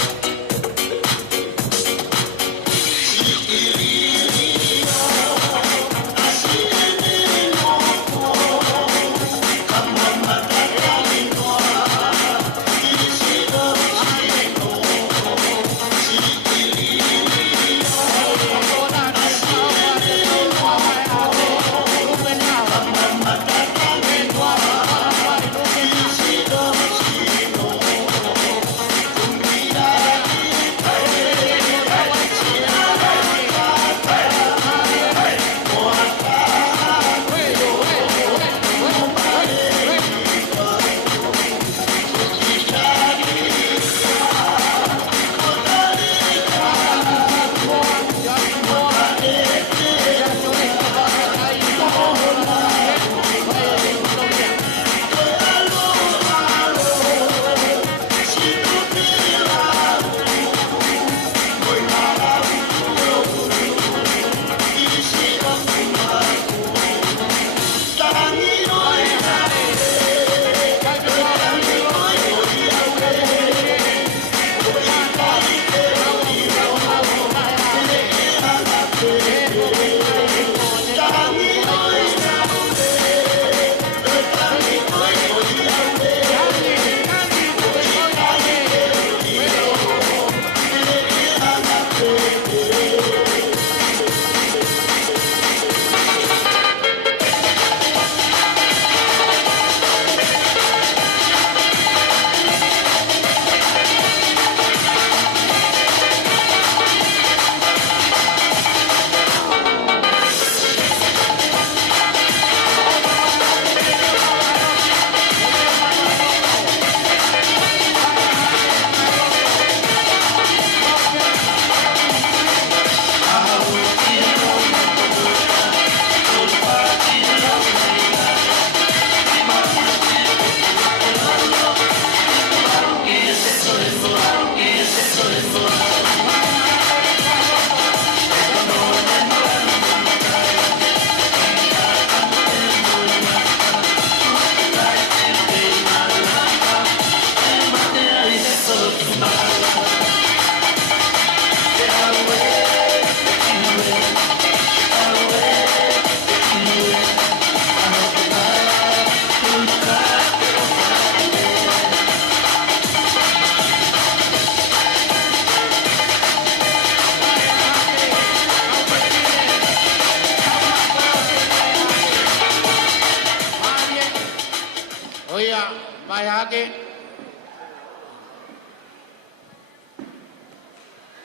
Vai hake.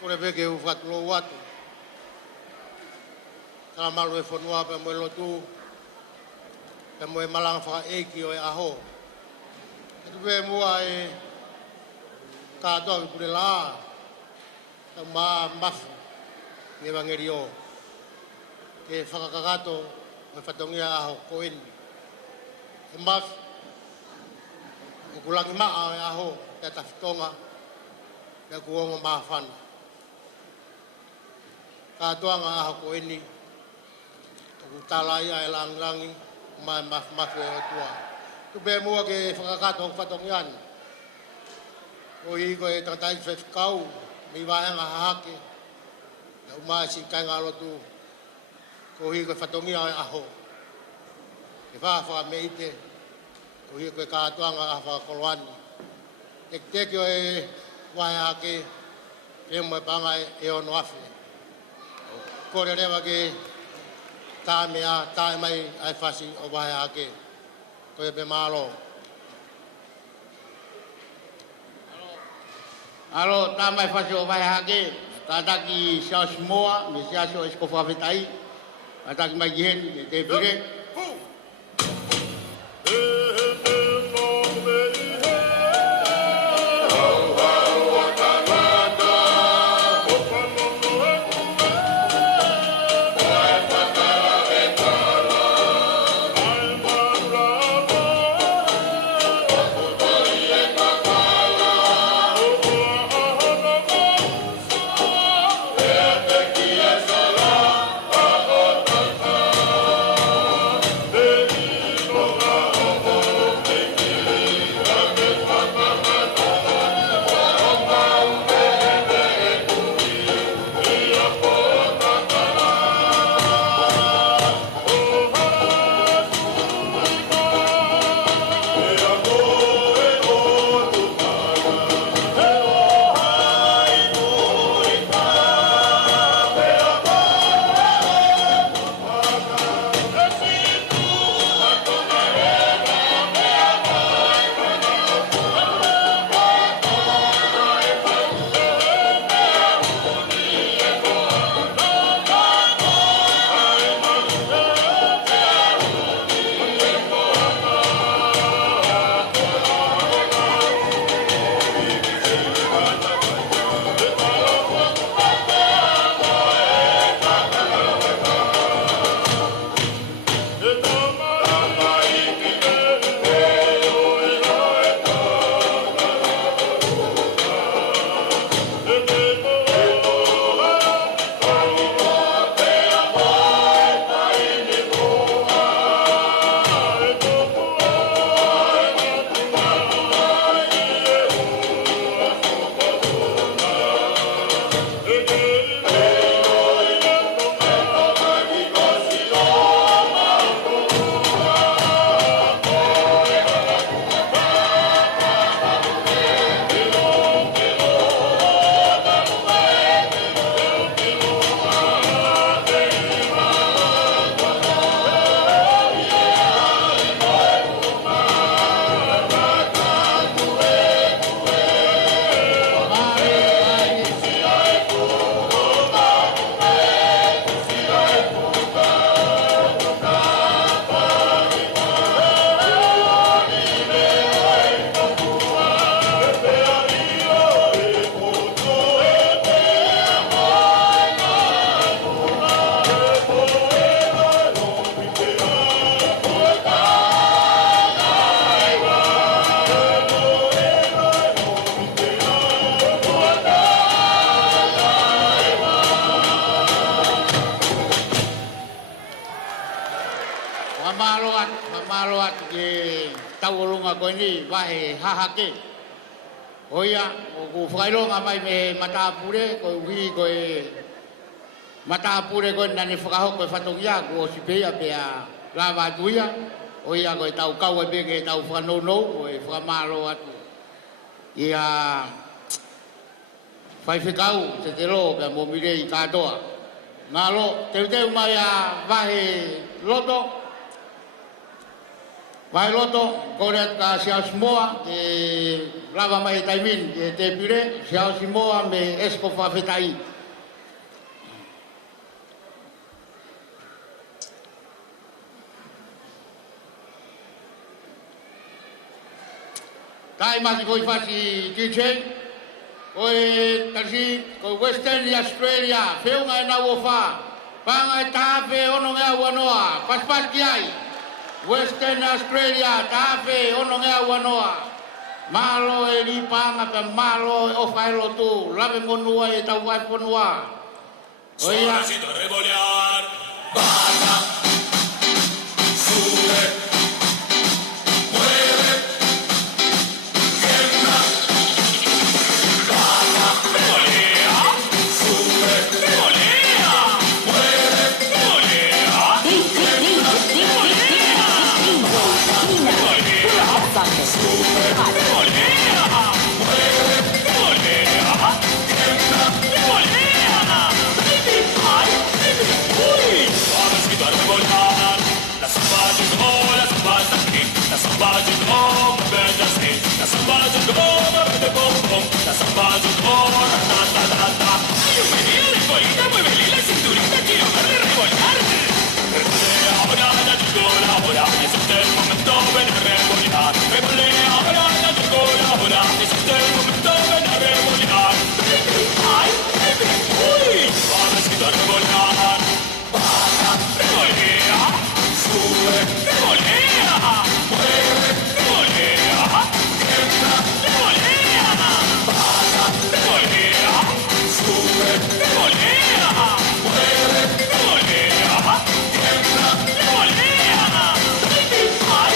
Kore peke u whatulo watu. Kala malu e whanua pe moe lotu. Pe moe malanga whaka eiki o e aho. Etu pe mua e kātoa ki kure laa. Tau maa mafu. Nge wangeri o. Ke whakakakato o whatongia aho koeni. E mas, o kulangi maa e aho, te tawhitonga, te kuonga mahawhana. Kātoanga aho koeni, o kutalai ai langi, mai mafu e tua. Tupe mua ke whakakato whatongian. O i koe tatai whewhikau, mi wahenga hahake, na umai si kai ngā lotu, ko hi koe whatongia ai aho. Ke whawha me ite, ko hi koe kātuanga a whakakoloani. Teki o e wahehake, ke mo e panga e ono afe. Kore rewa ke tā mea, tā mai ai whasi o wahehake, koe pe mālo. Alo, tā mai whasi o wahehake, tā taki siao simoa, me siao o esko whawhetai, tā taki mai gihen, me te pire. Mamaloat ke taulunga ko ni wahe hahake. Oia, o ku whakailonga mai me matapure, ko hui ko e matapure ko nani whakahoko e whatongia ko o sipea pea lava tuia. Oia ko e tau kau e beke e tau whanounou, ko e whakamalo atu. Ia whaiwhikau te te lo pea mo mire i katoa. Ngā lo, teu mai a wahe loto. Vai loto, kore ka siao simoa, ke lava mai taimin, ke te pire, siao simoa me esko whawhetai. Tai maki koi whasi kitchen, koi kasi, koi Western Australia, whiunga e nau o wha, Pangai tafe ono ngea wanoa. Pas kiai. Western Australia tafe ono ngea wanoa. Malo e li panga pe malo e o failo tu. Lave monua e tau vai ponua. Oia. Suavecito a revolear. Baja. Sube. Mueve. Tiembla. Baja. Revolea. Sube. Revolea. Mueve. Revolea. Suavecito a revolear. La samba llegó, muévete así. La samba llegó, muévete pom pom. La samba llegó, ta ta ta ta. Hay un meneo de colita, muévele la cinturita, quiero verle revolear. Revolea, ahora ya llegó la hora, es este el momento, ven a revolear. Revolea, ahora ya llegó la hora, es este el momento, ven a revolear. Ay, uy, suavecito a revolear. Baja, revolea, sube, revolea, mueve, revolea, tiembla, revolea, baja, revolea, sube, revolea, mueve, revolea, tiembla, revolea. Ay,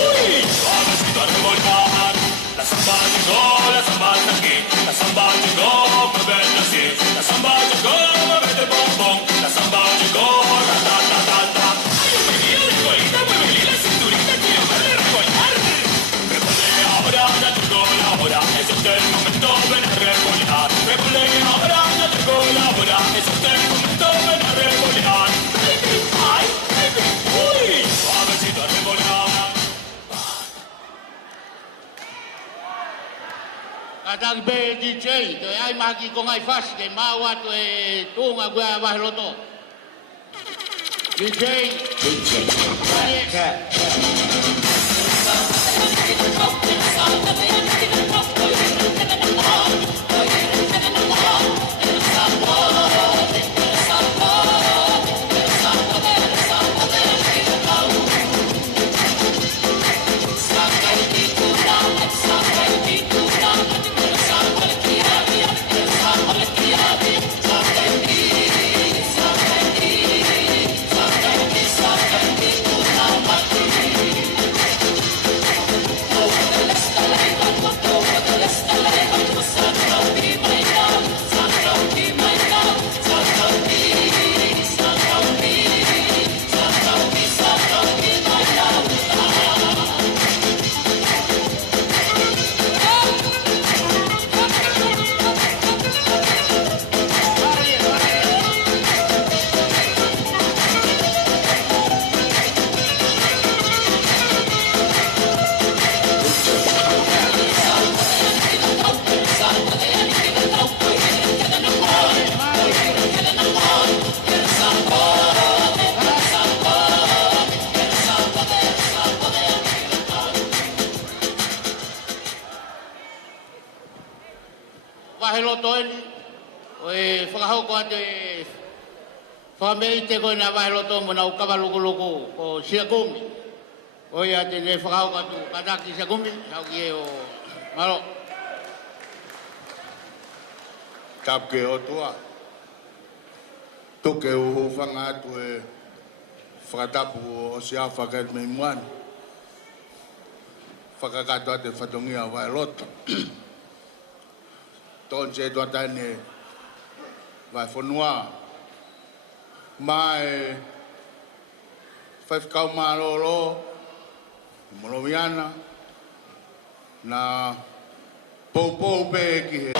uy, suavecito a revolear. La samba llegó, la samba está aquí. La samba llegó, muévete así. La samba llegó, muévete pom pom. La samba llegó, ta ta ta ta ta. Hay un meneo de colita, muévele la cinturita, quiero verle revolear. Revolea, ahora ya llegó la hora, es este el momento, ven a revolear. Revolea, ahora ya llegó la hora, es este el momento, ven a revolear. Ay, uy, suavecito a revolear. Katang be DJ, to ai maki ko ngai fas ke mawa to e tunga gua ba loto. DJ. Vaheloto ni, oi whakahau ko ate whamei te koe na vaheloto mo na ukawaluku o Siakumi. Oi ate ne whakahau ko atu kataki Siakumi, nau ki e o Malo. Kapke o tua. Toke o whanga atu e whakatapu o sia whakat mei muan. Whakakato ate whatongia vai loto. Tonse tua tane vai whanua. Mai whaifkau maroro Moloviana na pou pe ki he.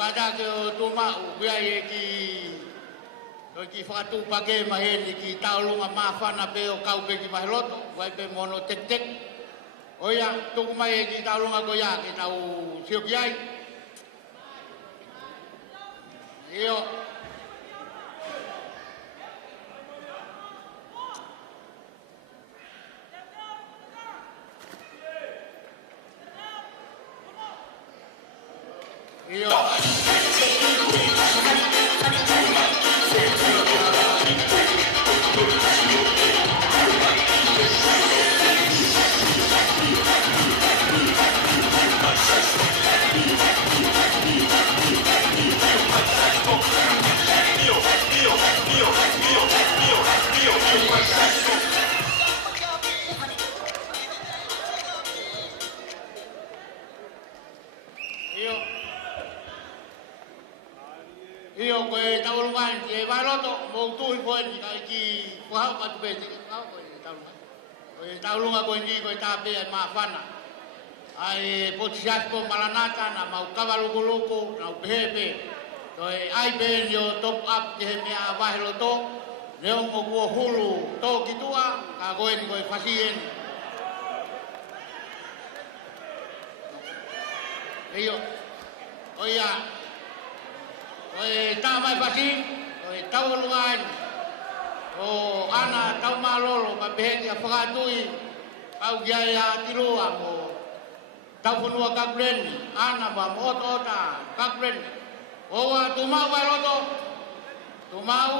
kata ke o tu ma u bia e ki o ki fatu pake maheni ki taulunga mafana pe o kau pe ki mahiloto wai pe mono tek tek o ya tu mai e ki taulunga ko ya ki tau sio ki ai io io que taulungan e baloto mo tu i foi ki wa pa tu be ka ko taulungan o taulunga ko ni ko ta pe ma fana ai potsiat ko malanata na mau kavalu guluku na pepe to ai be yo top up ke me a bahlo to leo mo ko hulu to ki tua ka ko ni ko fasien io oia oi ta mai pati oi tau luan o ana tau malolo ma behe ya pakatui au gaya tilua mo tau funua kakren ana ba motota kakren o wa tu mau ba loto tu mau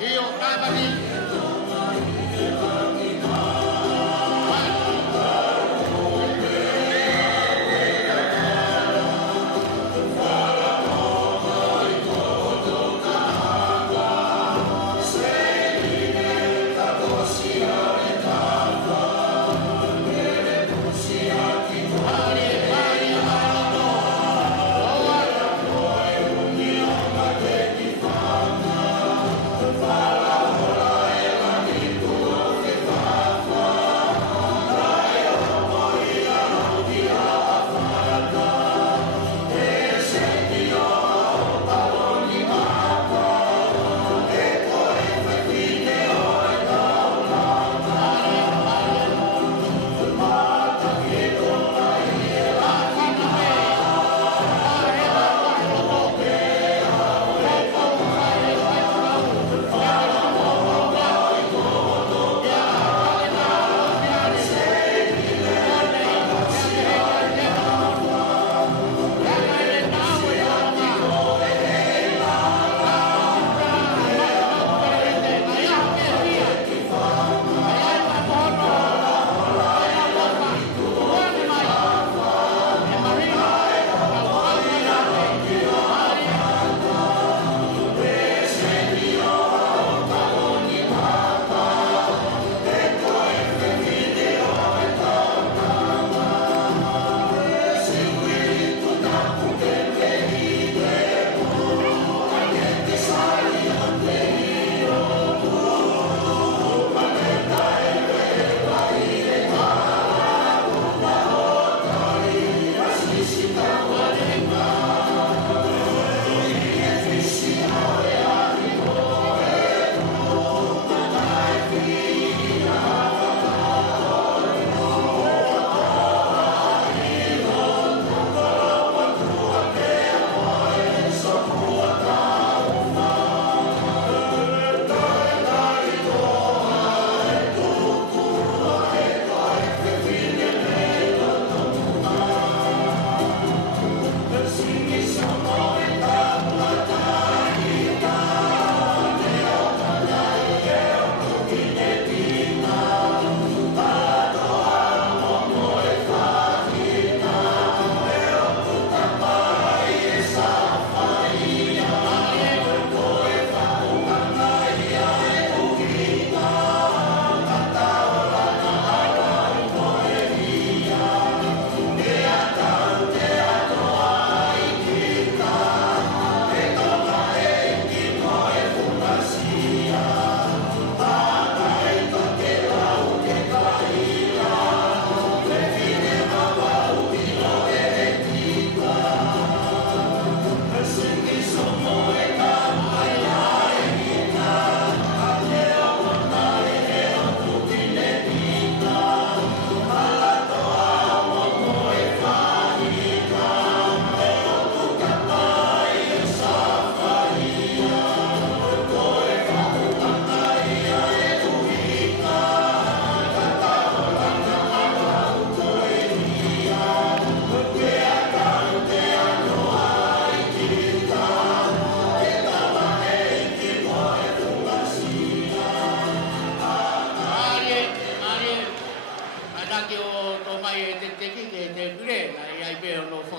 io ta pati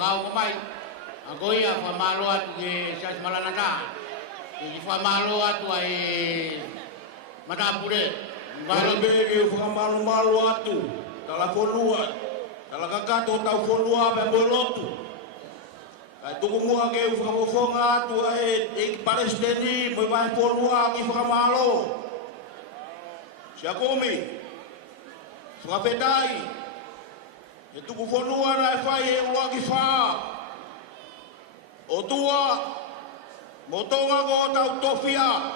ngau mai. Agoia fa malo atu ke sas malanata. Ki fa malo atu ai matapure. Malo bege fa malo atu. Tala folua. Tala kakato tau folua pe bolotu. Ai tuku mua ke fa fonga atu ai Palestini mo vai folua ki fa malo. Siakomi. Fa pedai. E tuku folua na fa e ua ki fa. O tua motonga ko tau tofia.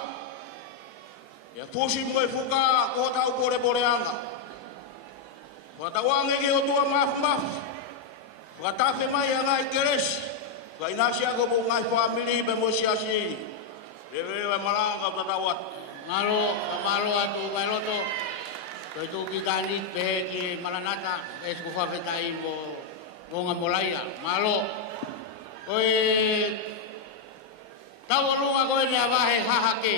Ya fusi mo fuka ko tau pore anga. Wa tawange ke o tua maf. Wa tafe mai anga ikeres. Wa inasia ko mo ngai family be mo siasi. Deve wa malanga tatawat. Malo atu bailoto. Ko tu kita ni pe ki malanata es ku fa fetai mo nga molaya. Malo Oi tawolunga koe ni avahe hahake.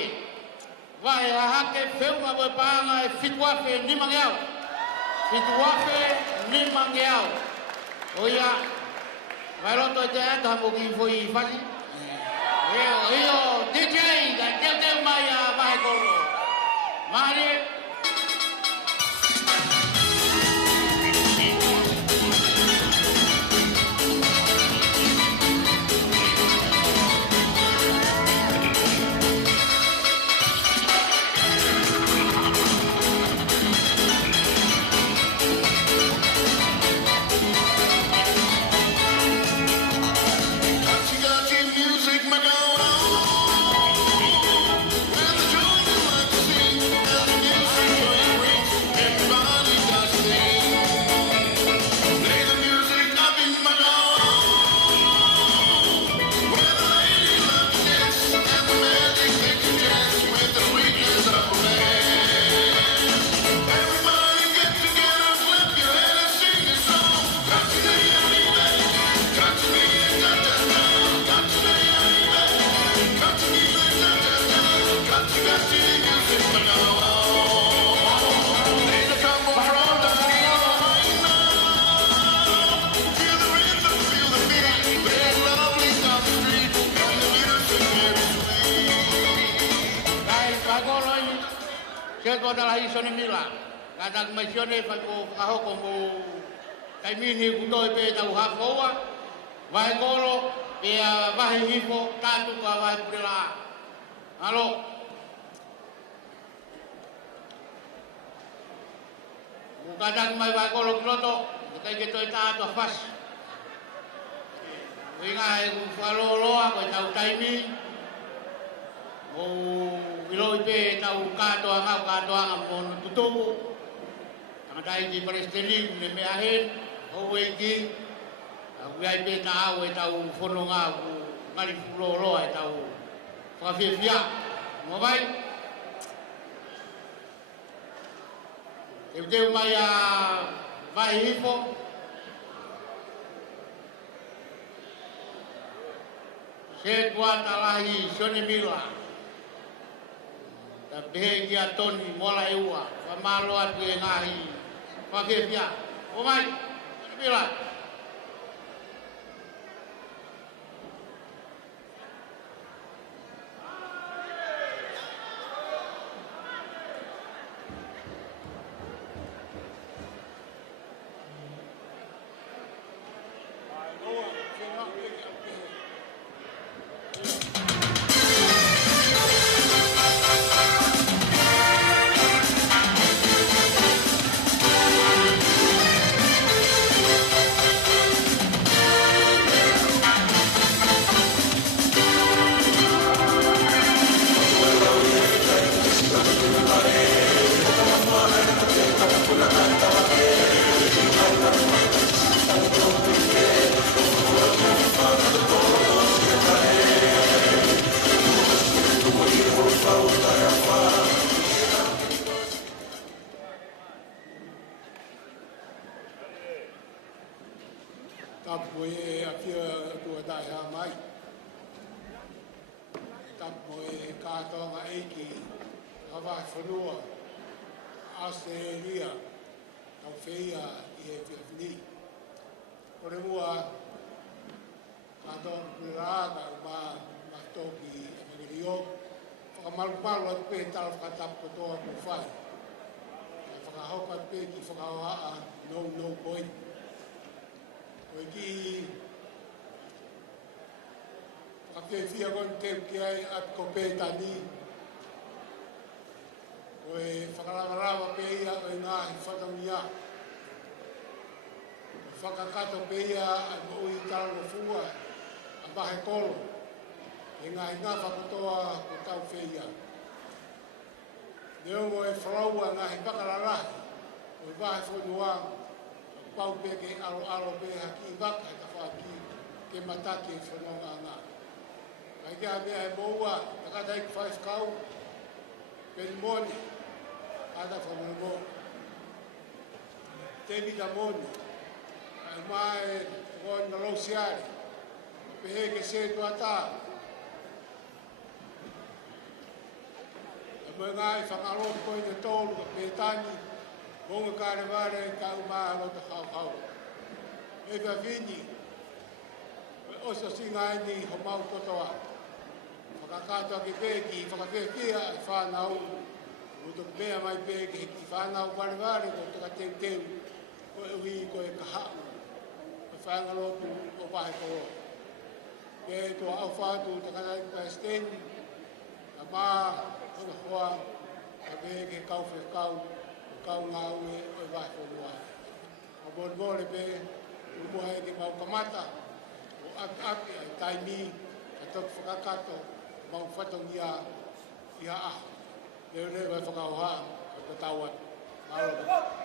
Vahe hahake feuma koe paanga e fituafe ni mangeau. Fituafe ni mangeau. Oia vai loto te ata mo ki foi fasi. Io DJ da te mai a vai kolo. Mari adalah isone mila kadang mesione fa ko kaho ko mo kai mini kutoi pe tau hakoa vai golo pe vai hifo tatu ka vai pela halo kadang mai vai golo kloto kai ke toi tatu fas winga e falo loa ko tau taimi o iloi pe tau katoanga mon tutumu tangdai di Palestini me meahen o wegi au ai pe tau e tau fononga ku ngali fulo e tau fafia mo vai e teu mai a vai hifo se kuata lahi sone mila tapi dia toni mola ewa pamalo atu ngahi pakai dia o mai bila Tapoe akia tua dai ha mai. Tapoe kātonga eiki hawa whanua Australia tau whia I he whiawhini. Ore mua puliraga ma toki Amagirio. Whakamalu at pe tala whakatap ko toa ko whai. Whakahau at pe ki whakahaa no point. Koe ki whakewhia kon teu ki ai at ko pe tani. Koe whakarangarawa pe ia o ngāhi whatangia. Whakakato pe ia a ui talo fua a mahe kolo. E ngāhi ngā whakotoa ko tau whia. Neo mo e wharaua ngāhi pakararahi. O i wahe whonuang. Pau pe ke alo pe haki waka e ka whaki ke mataki e whanonga ngā. Kai kia mea e moua, takatai ki whais kau. Peri moni. Ada whamurimo. Temi da moni. Ai mai ngoi na lausiari. Pehe ke se tuata. E mo ngai whakarot koe te tōru ka pētani. Monga kāre wāre ka umaa rota hau. E ka vini. E osa singa ni ho mau totoa. Whakakātua ki pēki, whakawhekia e whānau. Uto mea mai pēki ki whānau wāre ko te ka teu. Ko e ui ko e ka hau. E whāngalotu o pahe ko o. Pē toa au whātu te kanai ka esteni. Ka mā, hona hoa, ka pēki kau whekau. Kau ngā ue o wahi whanua. O mōre pē, umuha e ke mau kamata, o ake ai taimi, a toku whakakato, mau whatongia i a aho. Leo vai whakauha, o te tauat. Māroka.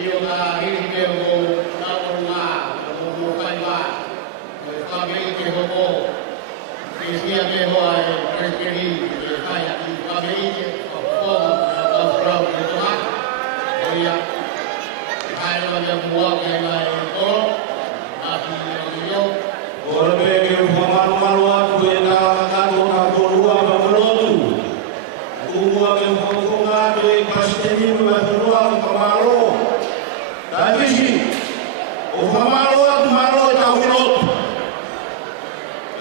Iyo ka hiri pe o na o nga o kai wa. Ka me ke ho ko. Ke sia me ho ai presidenti ke kai aki ka me ke ko ka fra o ka. Oya. Ai no me mo ke mai ko. Ati yo. Ora pe ke malu atu e na kato na tolua ba molotu. Umua ke fonga de pasteni ba tolua ka malo. Davisi. O famalo atu malo ta ulotu.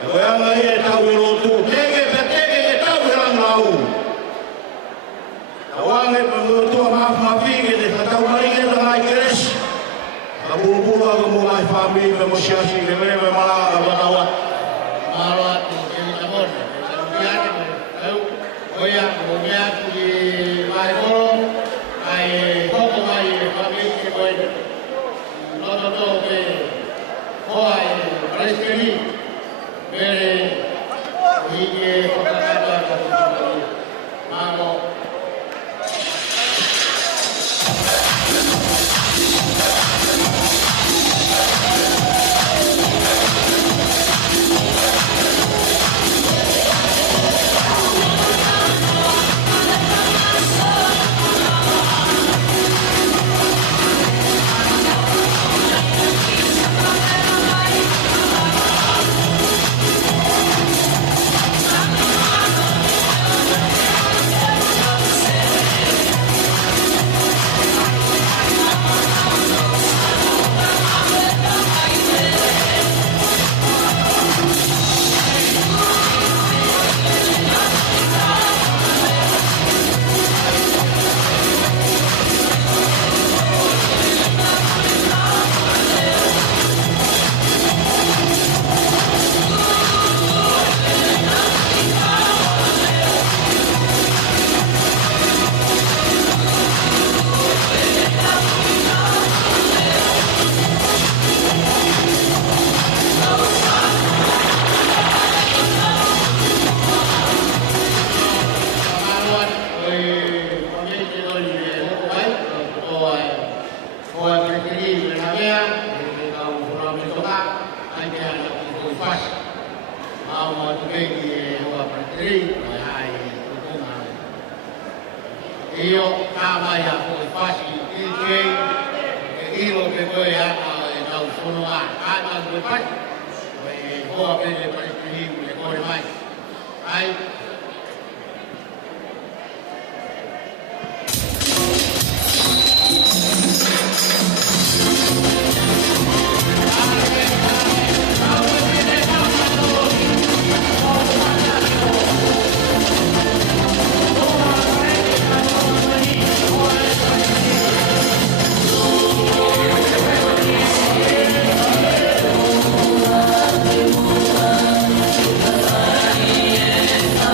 E wa ngai ta ulotu. Tege ke ta ulang. Awange pa molotu ma fige de ta umaringe na mai keres. Bulu-bulu aku mulai family memosiasi dengan malah apa Malo atu ke tamon. Biar au oya monya di mai ko ai ko mai kami ke boy. No ke ko ai presidenti mere ni ke ko ka malo Io kawaya ko fasi ike ilo ke ko ya na usono a ana ko pas ko ape le presidenti le ko mai ai Yeah.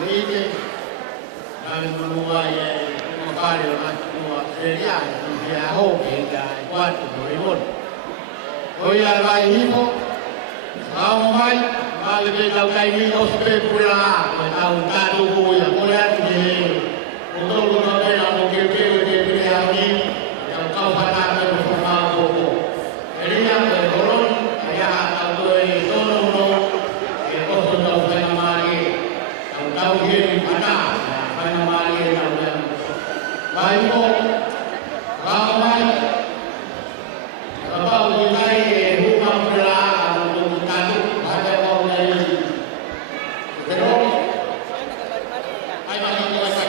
Ite, nami mulua ye, mapare o natua, seria, ia ho, ia quatro, morimon. Oi al vai himo, ao mai, vale be tau kai mi o spe pula, ko tau tatu kuya, ko ya te, o tolu no be na mo ke ke ke ke ya ni, tau tau pata me ko ma ko ko. Elia me koron, ya tau doi tono no, ke ko so tau kai na mai, tau ke ni pata, kai na mai tau ya. Vai mo, ao mai, Bapak mengenai hukum belah untuk tadi ada orang lain. Terus, apa yang kuasa?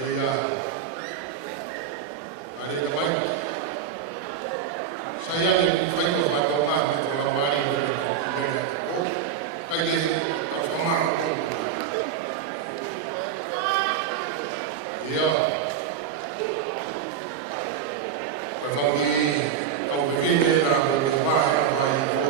Iya. Ada yang baik. Saya yang baik kalau ada orang itu orang baik. Oh, kayak sama. Iya. Kalau di kau begini lah, berubah yang baik.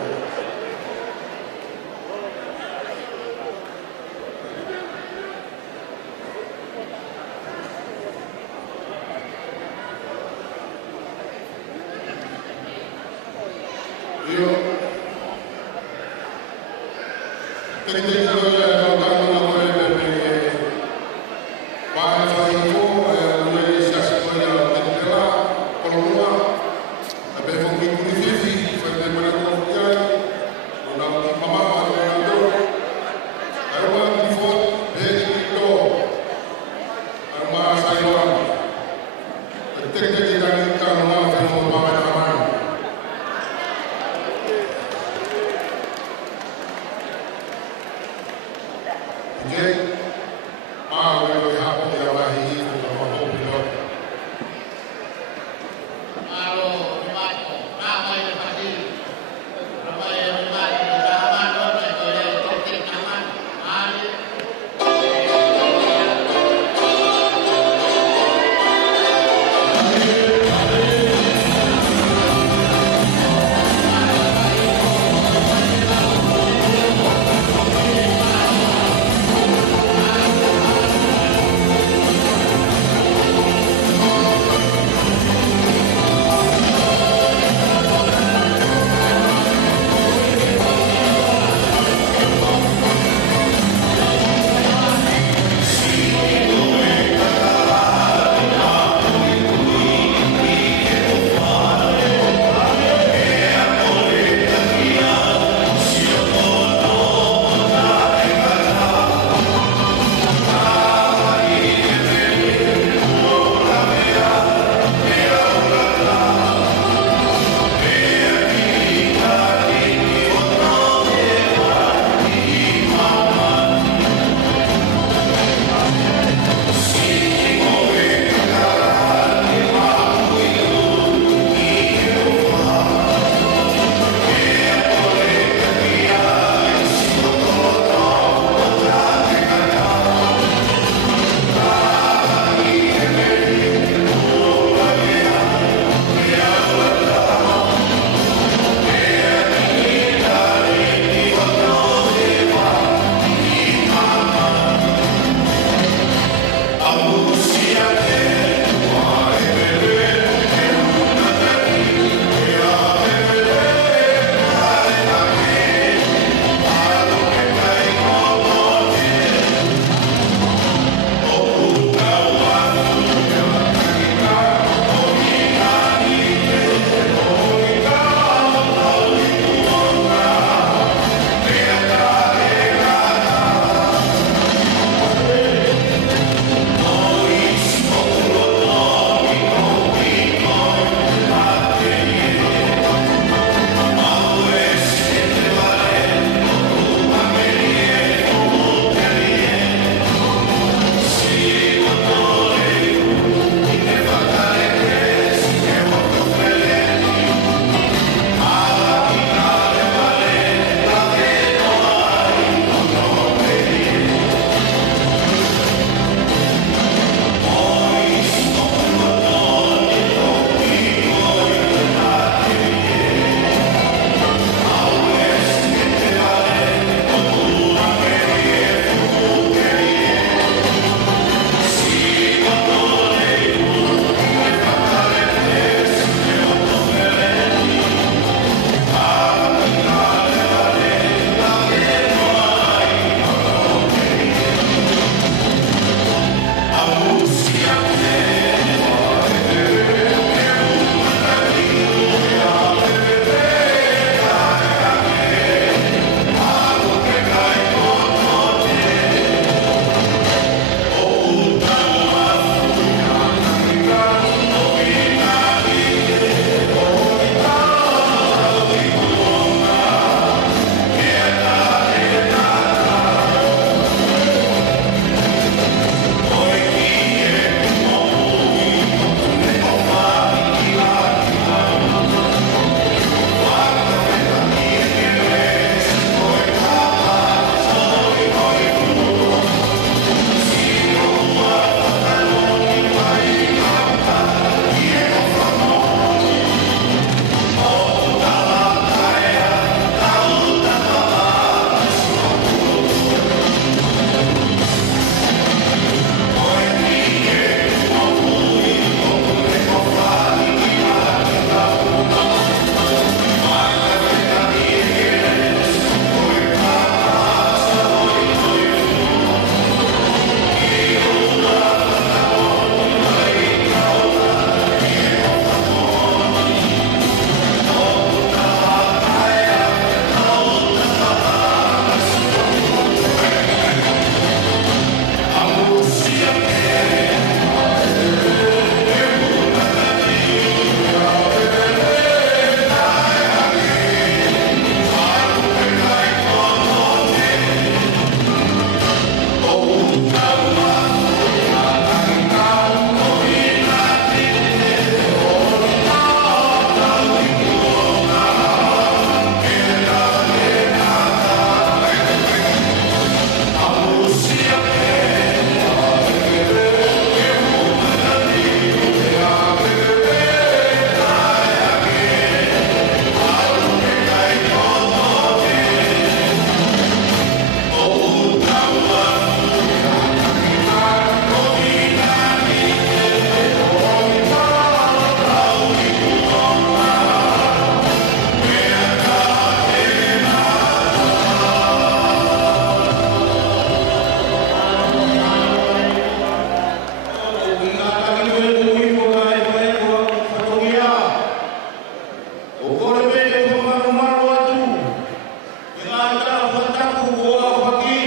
aku o pagi.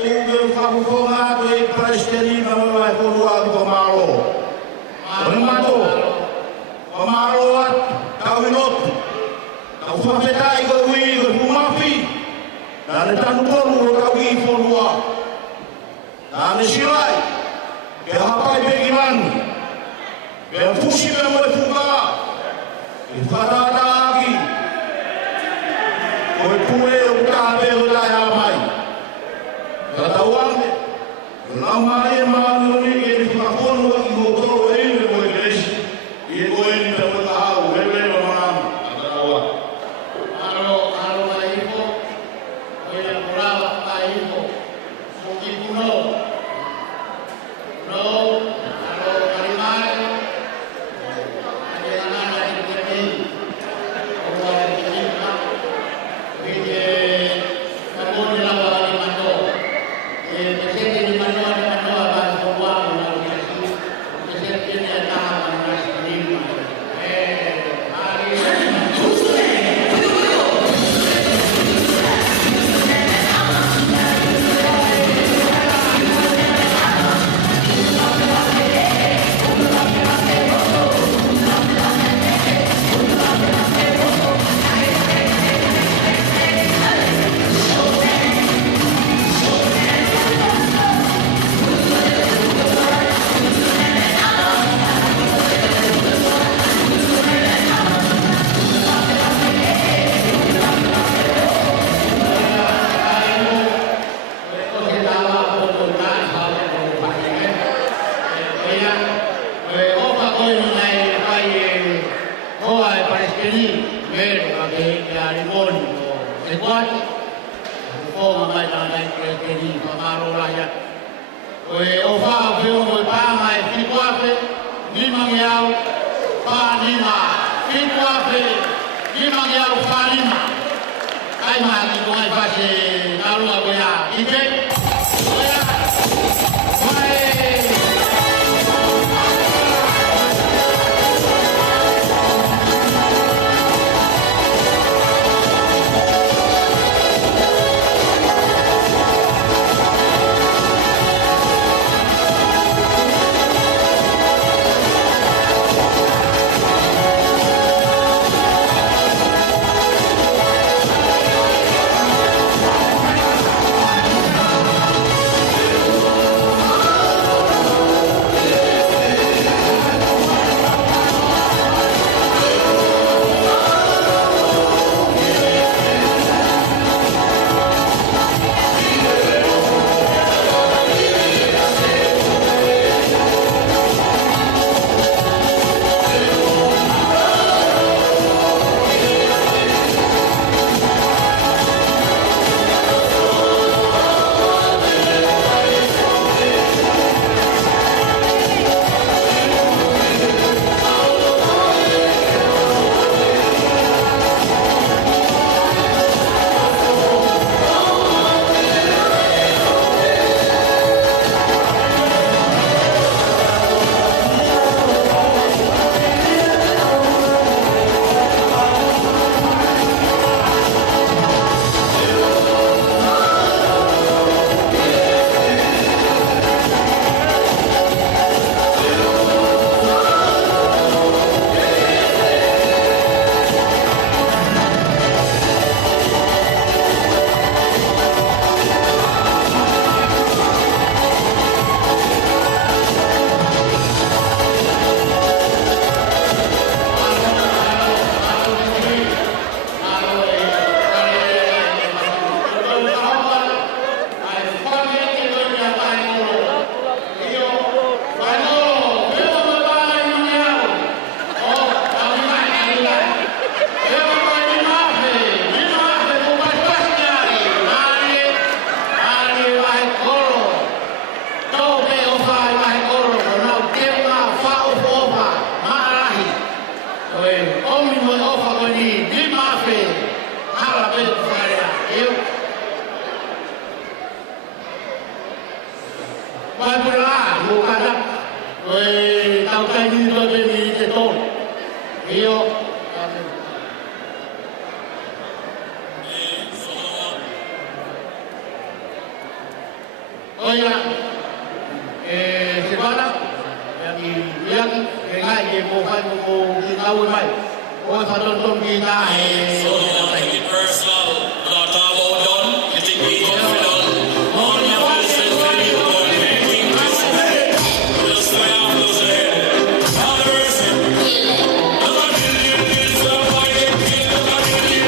Itu ke fakufonga ke Palestina memang kurua ke malo. Memang pamalo at kawinot. Kau fapetai ke wi ke humafi. Dan tanpon ke kawi kurua. Dan silai ke hapai begiman. Ke fusi ke mo fuka. Ke farada lagi. Kau pule utabe ulaya mai. Kata uang, lama ini malu ni ini fakon waktu motor ini boleh beres. Ia boleh ni dapat tahu, boleh orang. Kata uang. Kalau ibu, boleh pulang ibu, mungkin kuno, kalau kalimai, ada anak yang kecil, orang kecil, ini kamu di lawan di mana? Presiden di mana apa semua orang kecil, presiden yang tahu mana sendiri. Hari Oia, se bala, yang ngai ye mo fai mo ki ngau mai. O fa ton ki na So you don't take it personal. Not talk about done. You think we confident. On your voice and feel you don't make me listen. Just stay out of the head. All the rest of it. Look at the so why they feel. Look at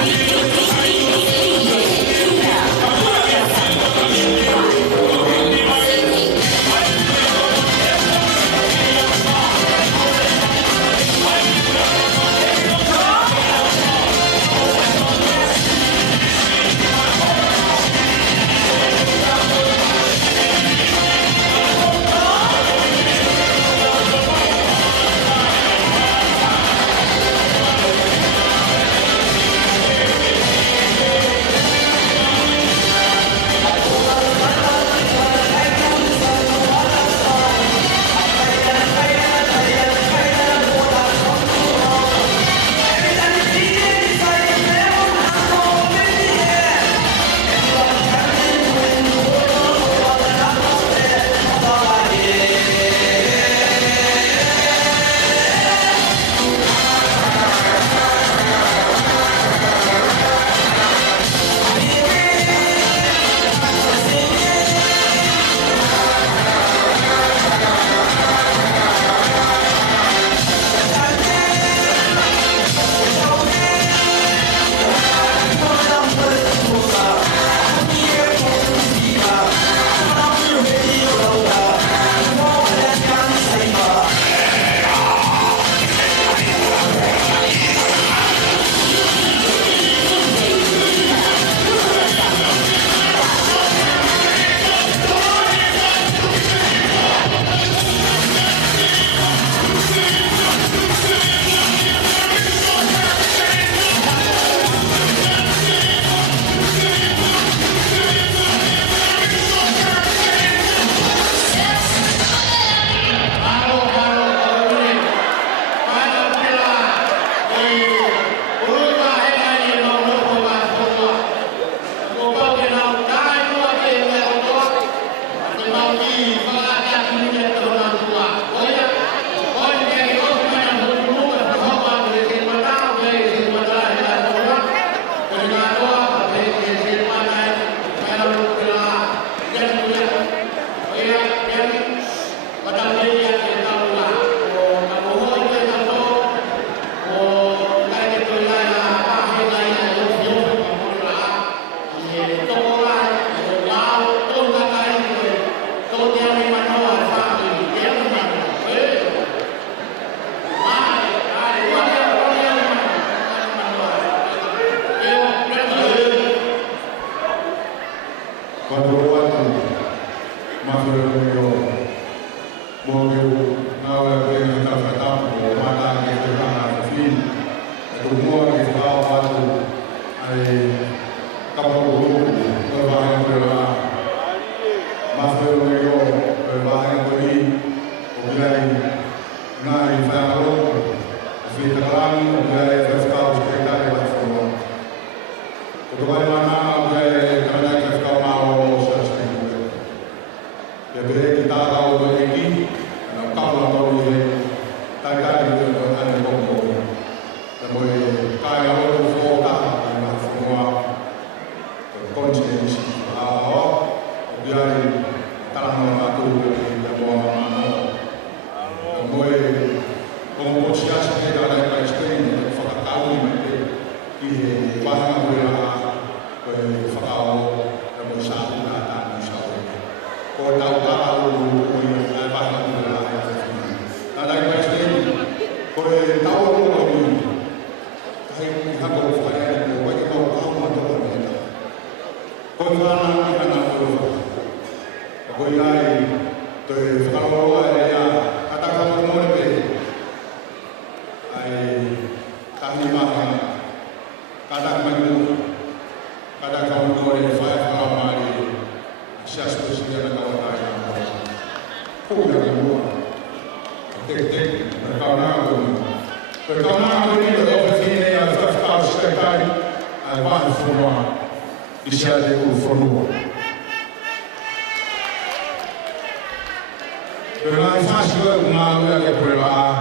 Masih mengalir ke pulau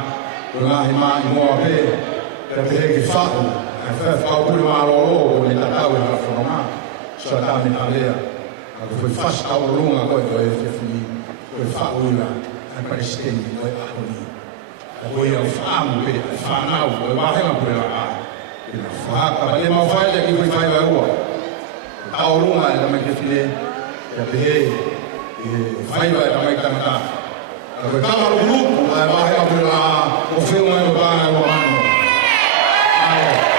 dengan iman muabe, tapi lagi fakir, fakir pun malolo, kita tahu yang forma, sudah mengalir. Aku fast tahu rumah kau itu efektif, aku fakir lah, Palestin itu aku ni. Aku yang faham, faham aku, bahaya pulau faham, tapi mau faham jadi aku faham aku. Tahu rumah yang mereka pilih, tapi faham yang mereka tak. Kalau kamu grupo, bahaya pulau, o filme não vai o ano. Ayo,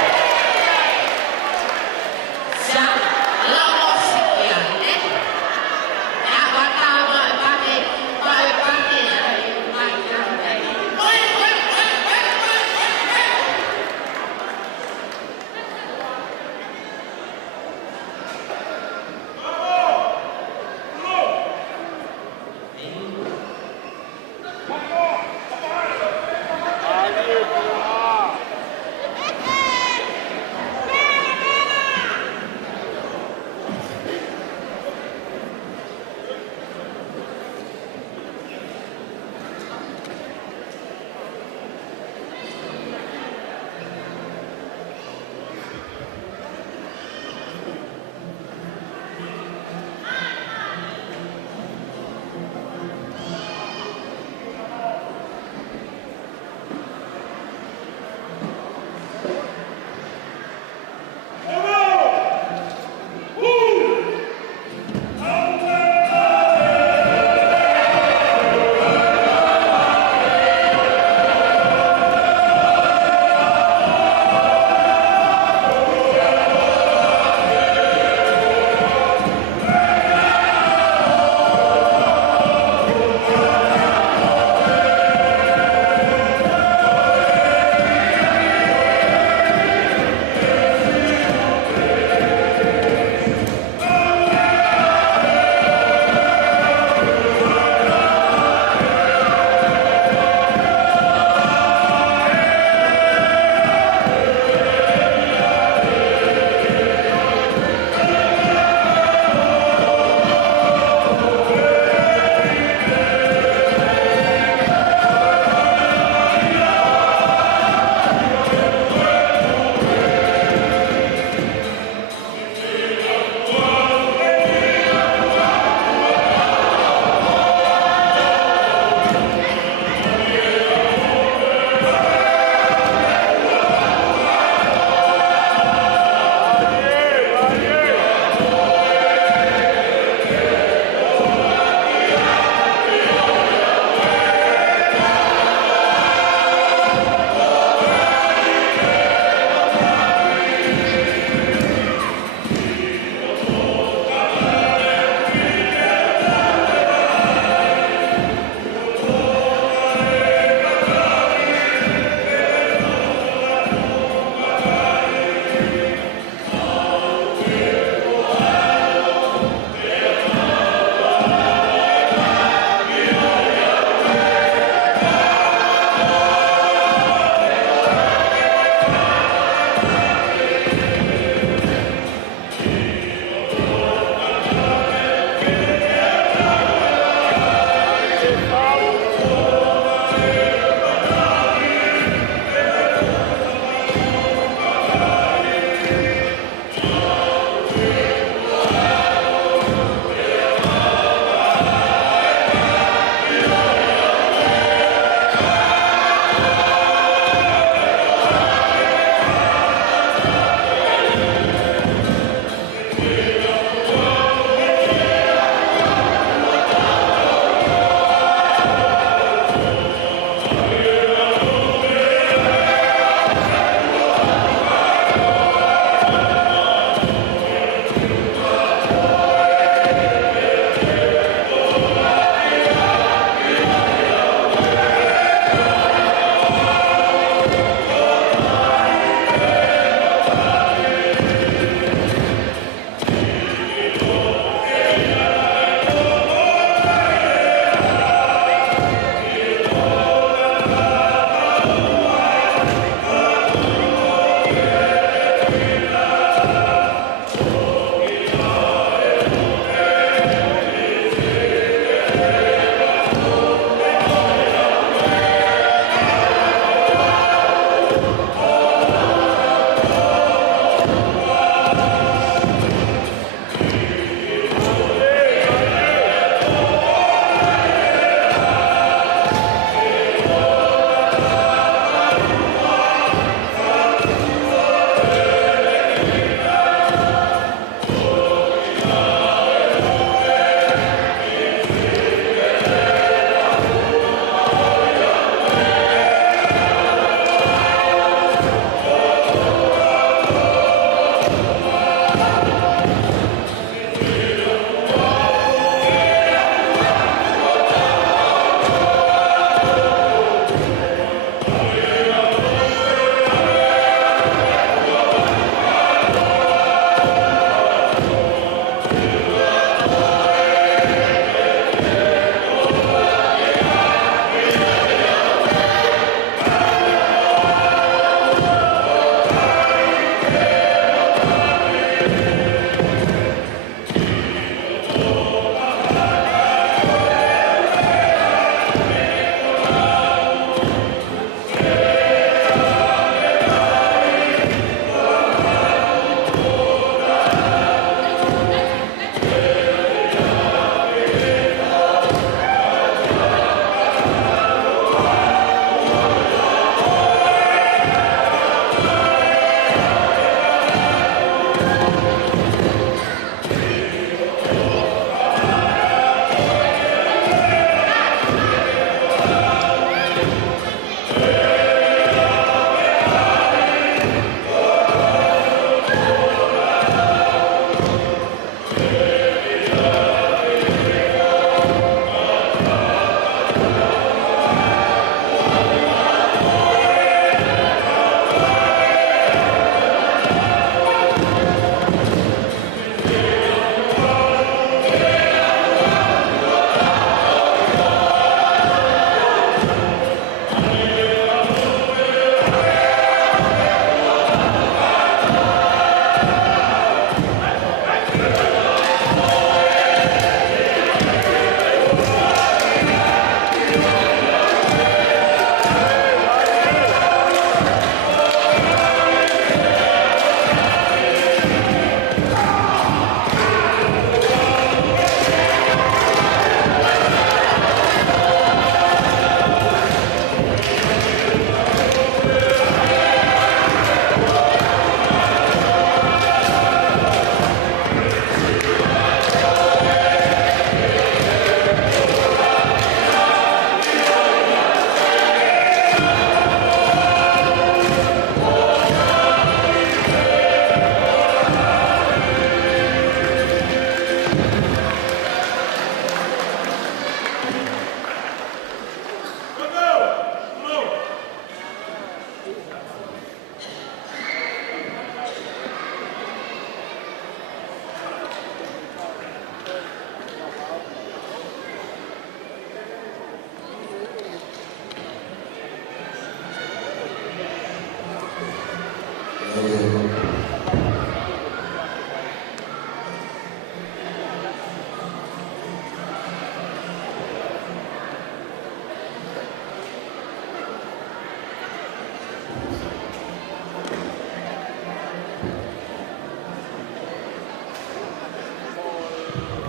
Yeah.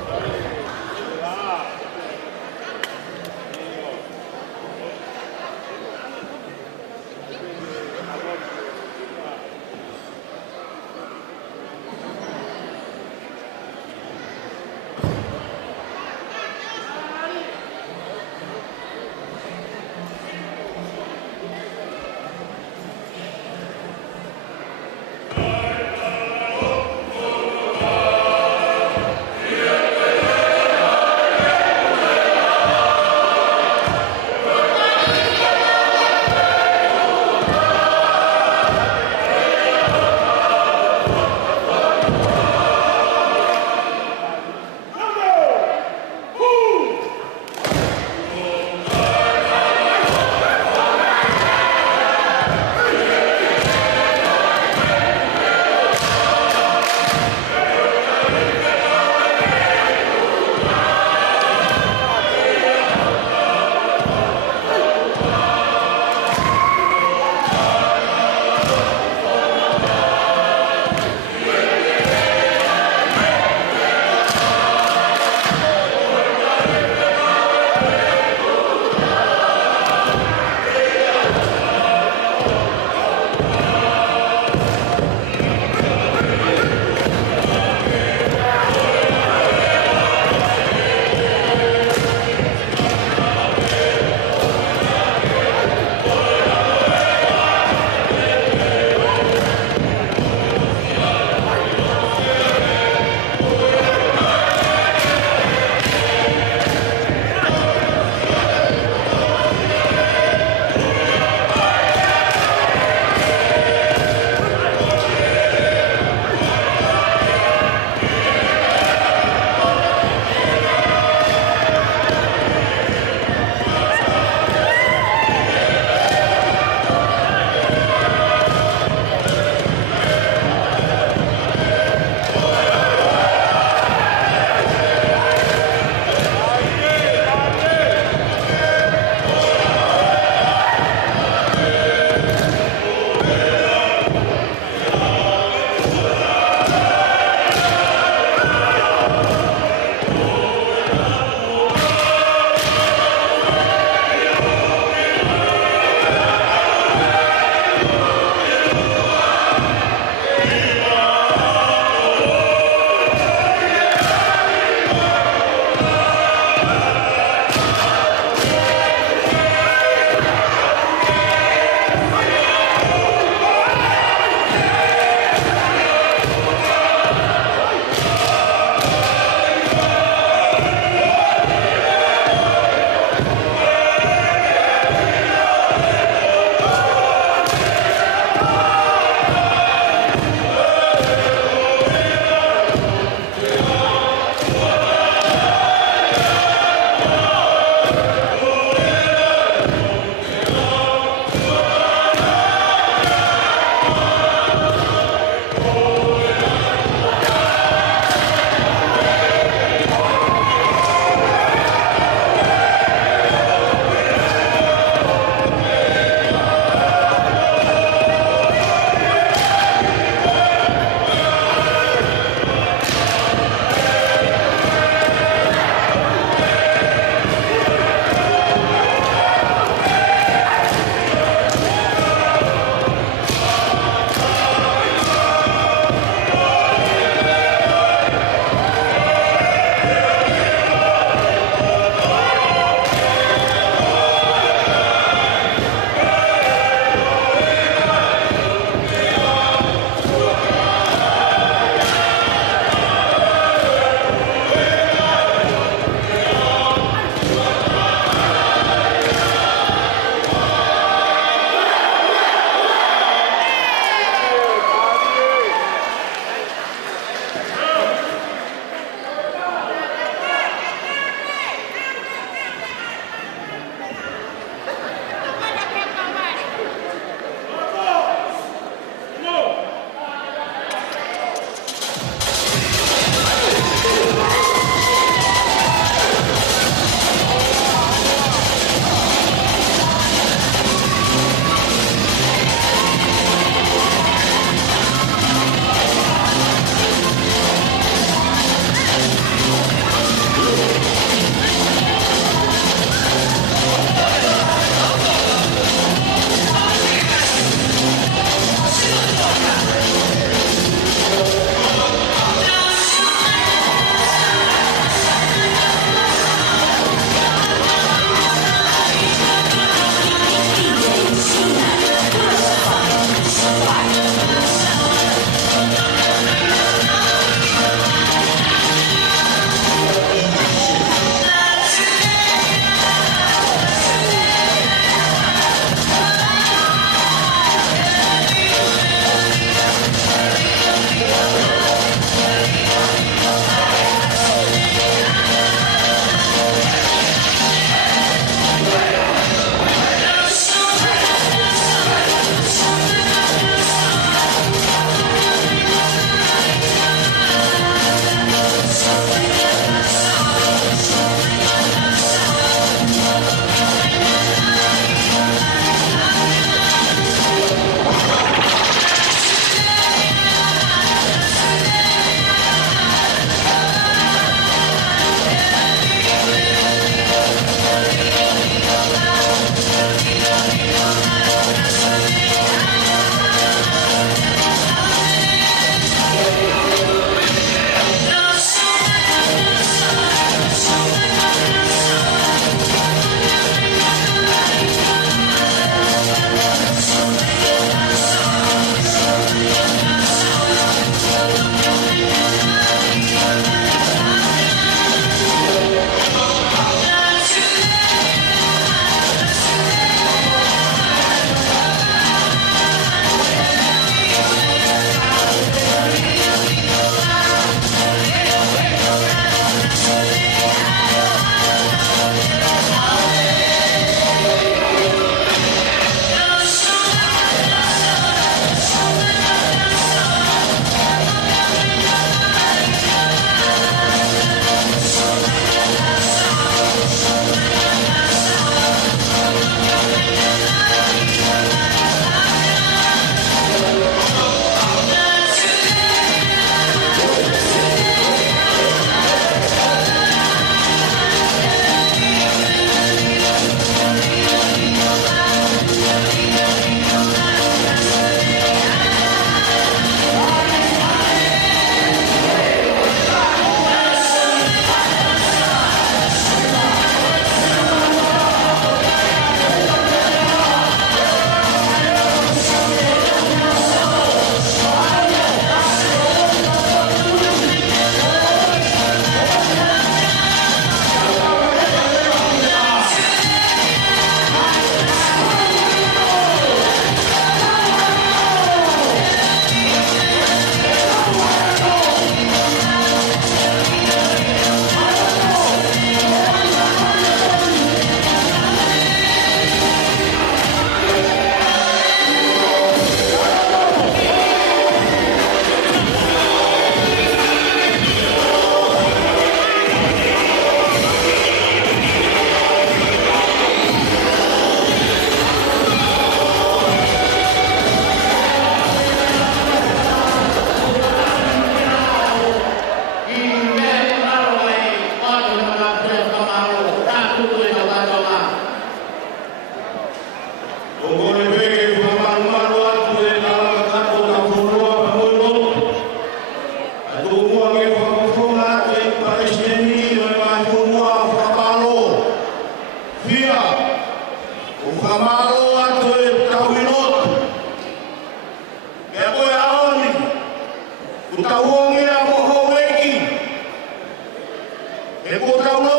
E ko tau lo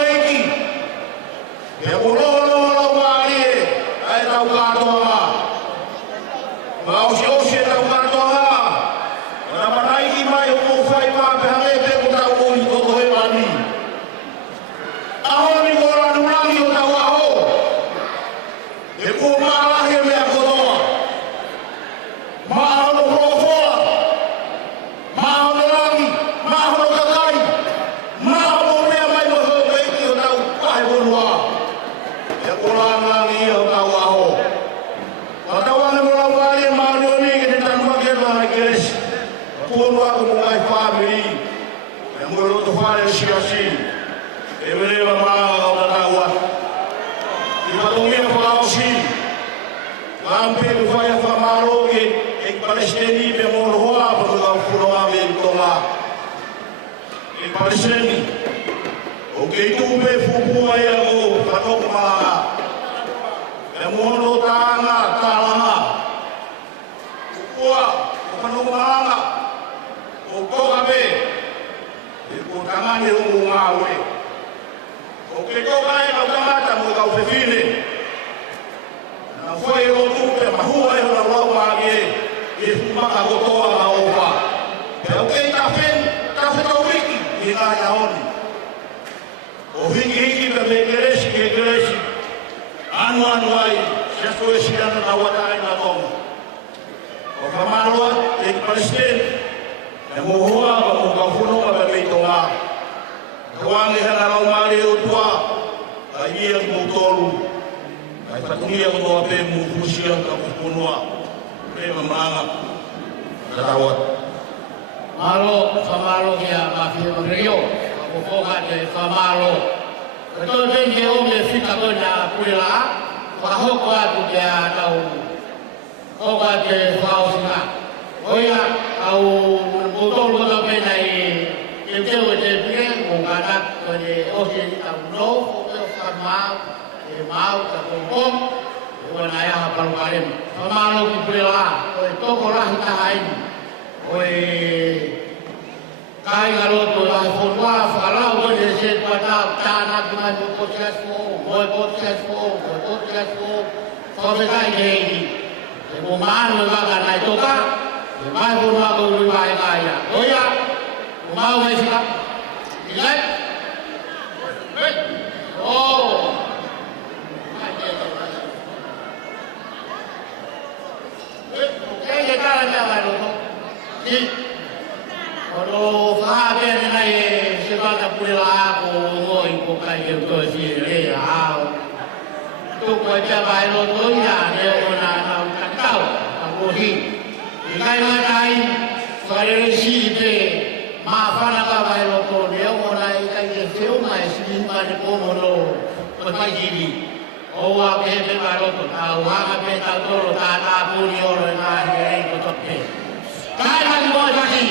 eki. E ko lo mai e. Ai tau katoa. Ma o si tau katoa. Na manai ki mai o ko fai pa pe hale pe ko tau o i ko he mani. Aho ni ko la nulangi o tau aho. E ko malahe me a kodoa. Mahono rofoa. Mahono langi. Mahono kakai. Mahono mea mai mo ho peiki o tau kahe bonua. E ko langi o tau aho. O tau ane mo lau wari e maani o ni ke te tanu makero ana keresi. Tuonu ako mo ngai family. E mo roto whare o siasi. E merewa maa o tau atu. I patumia whakaosi. Lampe ku whaia whamaro ke e Palestini me mono hoa pa ku kau whunoa me tonga. E Palestini. O ke tupe fupua ia o whanoko malanga. E mono tanga talanga. Fupua o whanoko malanga. O kokape. E ko tangani rungu ngawe. O ke toka e kau tangata mo kau whewhine. Na foi o tupe mahua e hona lau maage e fumaka kotoa na opa. E o kei ta whetau wiki i ngā iaoni. O hiki ka me keresi. Anu ai, se aso e siana na watai na tonga. O whamaroa e Palestine. E mohua pa mo kau whunoa pa mei tonga. Kawangi hana lau maare o tua. A ia ki mo tolu. Ai patumia ko toa pe mu fusia ka kupunua. Pe mamanga. Tatawat. Malo, whamalo kia mawhia magrio. Ako whoka te whamalo. Kato tenke o me whika koe nā purela. Whakahoko atu te a tau. Hoka te whaosinga. Oia, au mutolu kata pena i te teo e te pire. Mo kanak koe te osi tau no. Hoka o whamau. E mau ka kongkong. E wana e aha parukarem. Whamalo ki purela. Koe toko rahi taha inu. Oe kai garoto la fonwa farao de se pata tana kuma podcast fo ko be kai gei e mo mano va ga toka e mai bo ma ko ri vai ya oya o ma vai fica ilai oh e cara ya garoto ni Oro whape nena e se wata pure la ako ngoi ko kai e to si e ao. Toko e te vai lo toia ne ona na utakau a kohi. I kai matai whare si te ma whana ka vai lo to ne ona i kai e whio mai si ma ne pomono ko mai hiri. O wa pe pe vai lo to tau hanga pe tau toro ta ta puni oro e nga he e ko tope. Kai mai mo taki.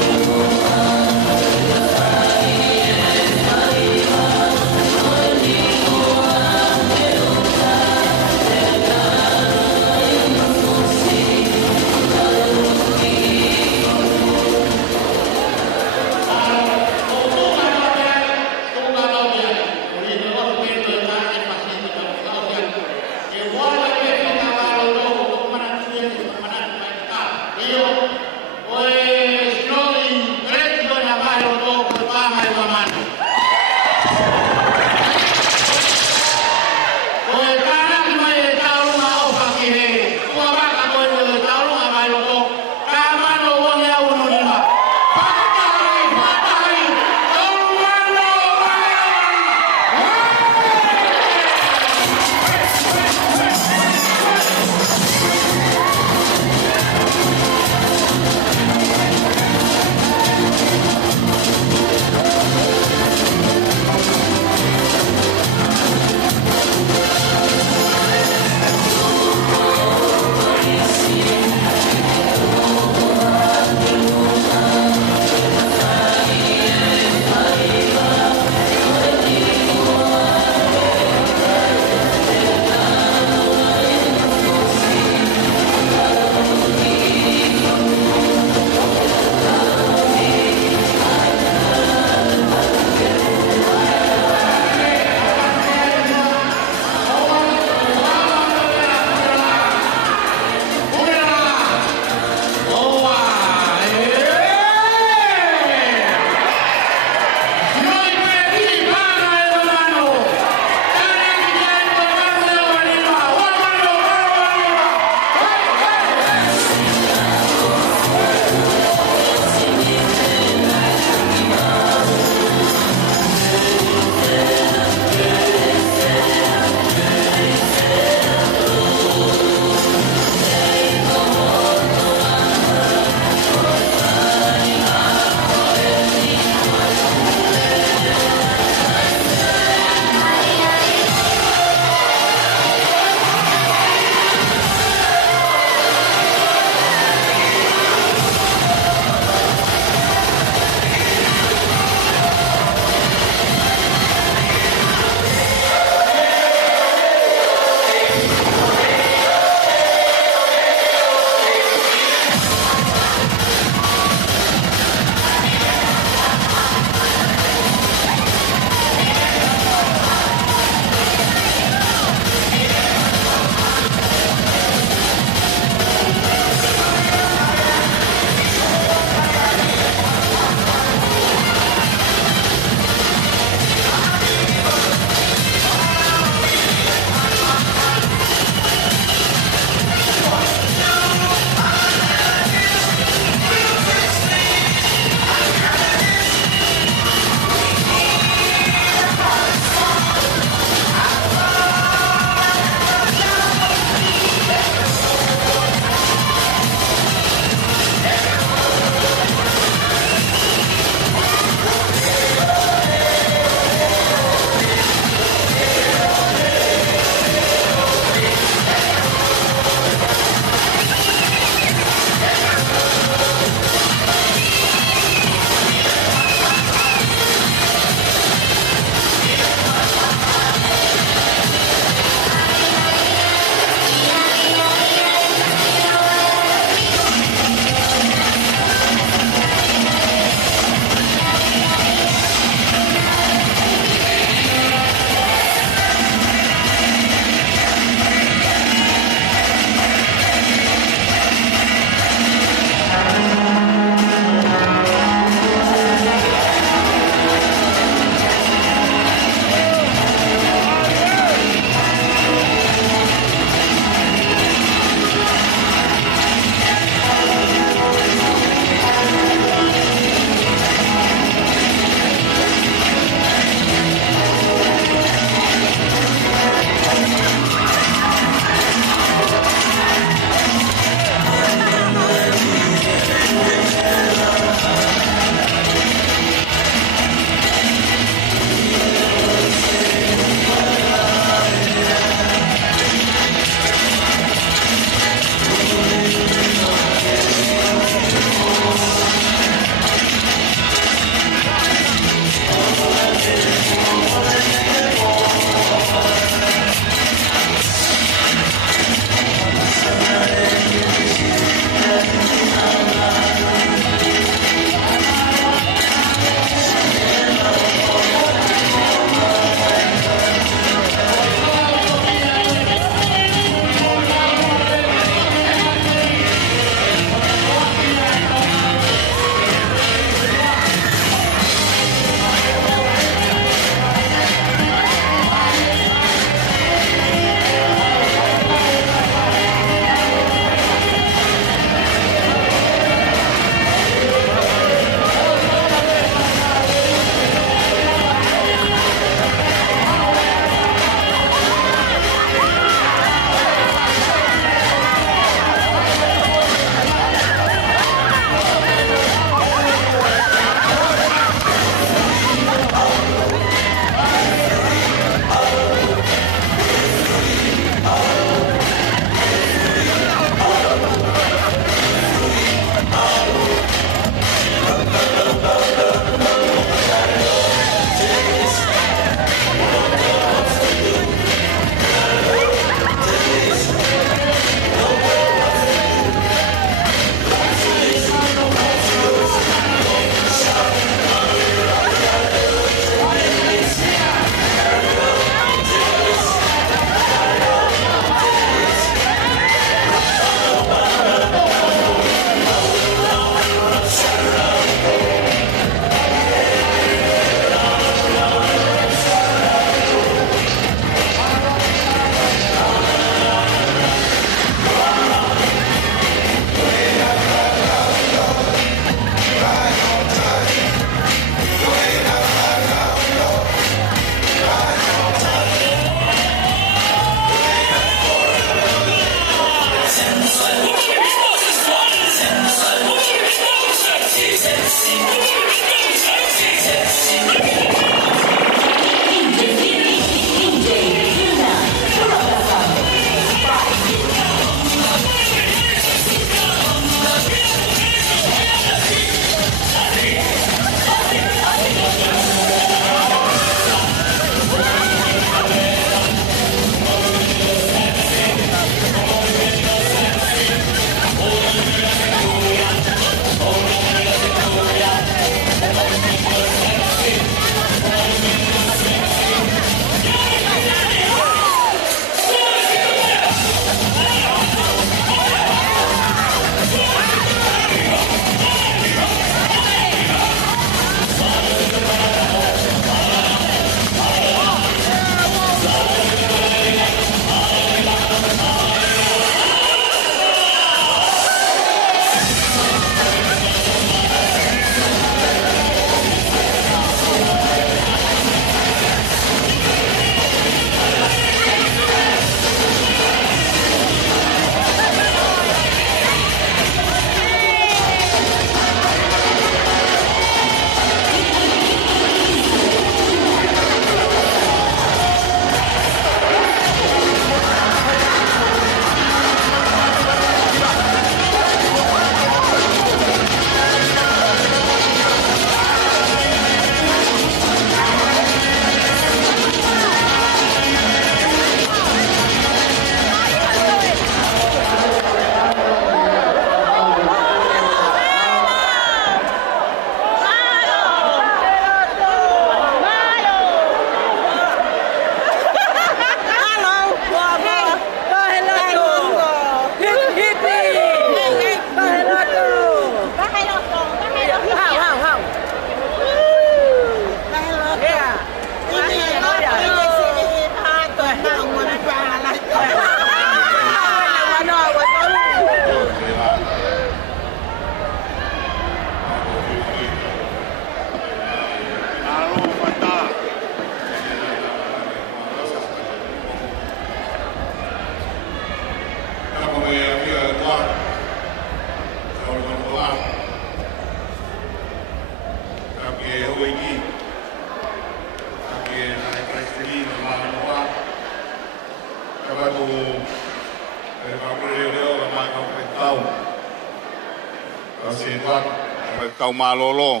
Tau malolo.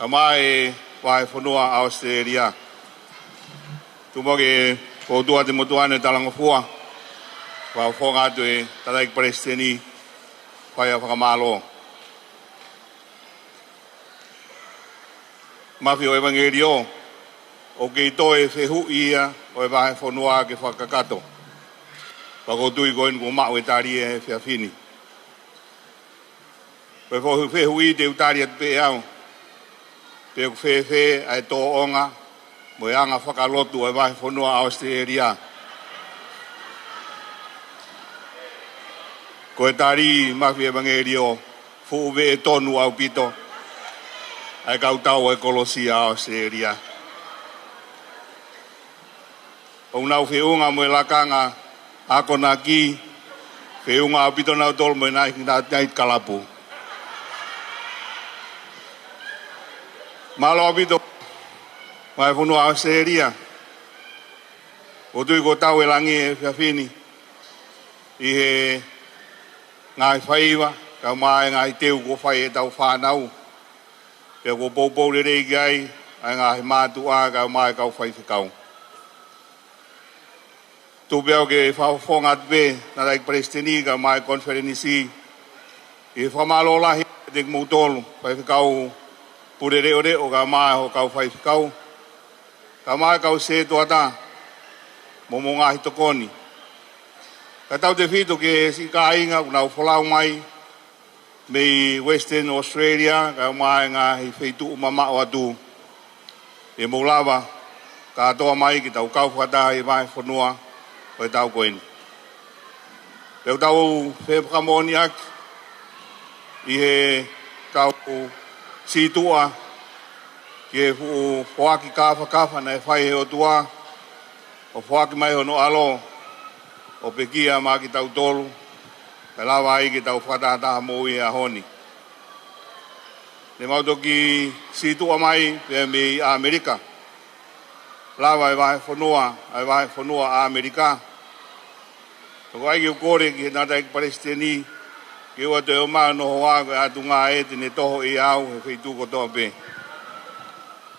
Amai wai fonua Australia. Tumoge ko tua te motuane talangofua. Wa fonga te tarai presteni wai whakamalo. Mafi o evangelio o ke toe fehu ia o e wai fonua ke whakakato. Wako tui koen ko mau e tari e whiawhini. Pe fo fe hui te utari at pe au. Pe fe ai to onga mo anga whakalotu e vai whanua Australia. Ko e tari mafi evangelio fu ve e tonu au pito. Ai kautau e kolosia Australia. O nau whiunga mo e lakanga ako na ki whiunga au pito nau tolu mo e nai kalapu. Malo abito, mai whanua Australia. O tui ko tau e langi e whiawhini. I he ngai whaiwa, ka mai ngai teu ko whai e tau whanau. Pea ko poupou le rei gai, ai ngai mātua ka mai kau whai whikau. Tu peo ke whawhonga tue, na raik presteni ka mai konferenisi. I whamalo lahi, te kmoutolu, whai whikau. Pure reo reo ka mai ho kau whai whikau. Ka mai kau se tuata. Momo ngā hitokoni. Ka tau te whito ke si ka inga unau wholau mai. Mei Western Australia. Ka mai ngā hi wheitu umama o atu. E moulawa. Ka atoa mai ki tau kau whata e mai whanua. O e tau koeni. Peo tau whepkamoni ak. I he kau si tua, ki e whoaki kafa na e whai he o tua, o whoaki mai hono alo, o pekia mā ki tau tolu, Ka lawa ai ki tau whakatata mo i a honi. Ne mautoki situ amai pe me a Amerika. Lawa e vai whanua a Amerika. Toko ai ki o kore ki nata ki Palestini. Ki ua te o maa no hoa koe atu ngā e tene toho i au he whaitu ko toa pe.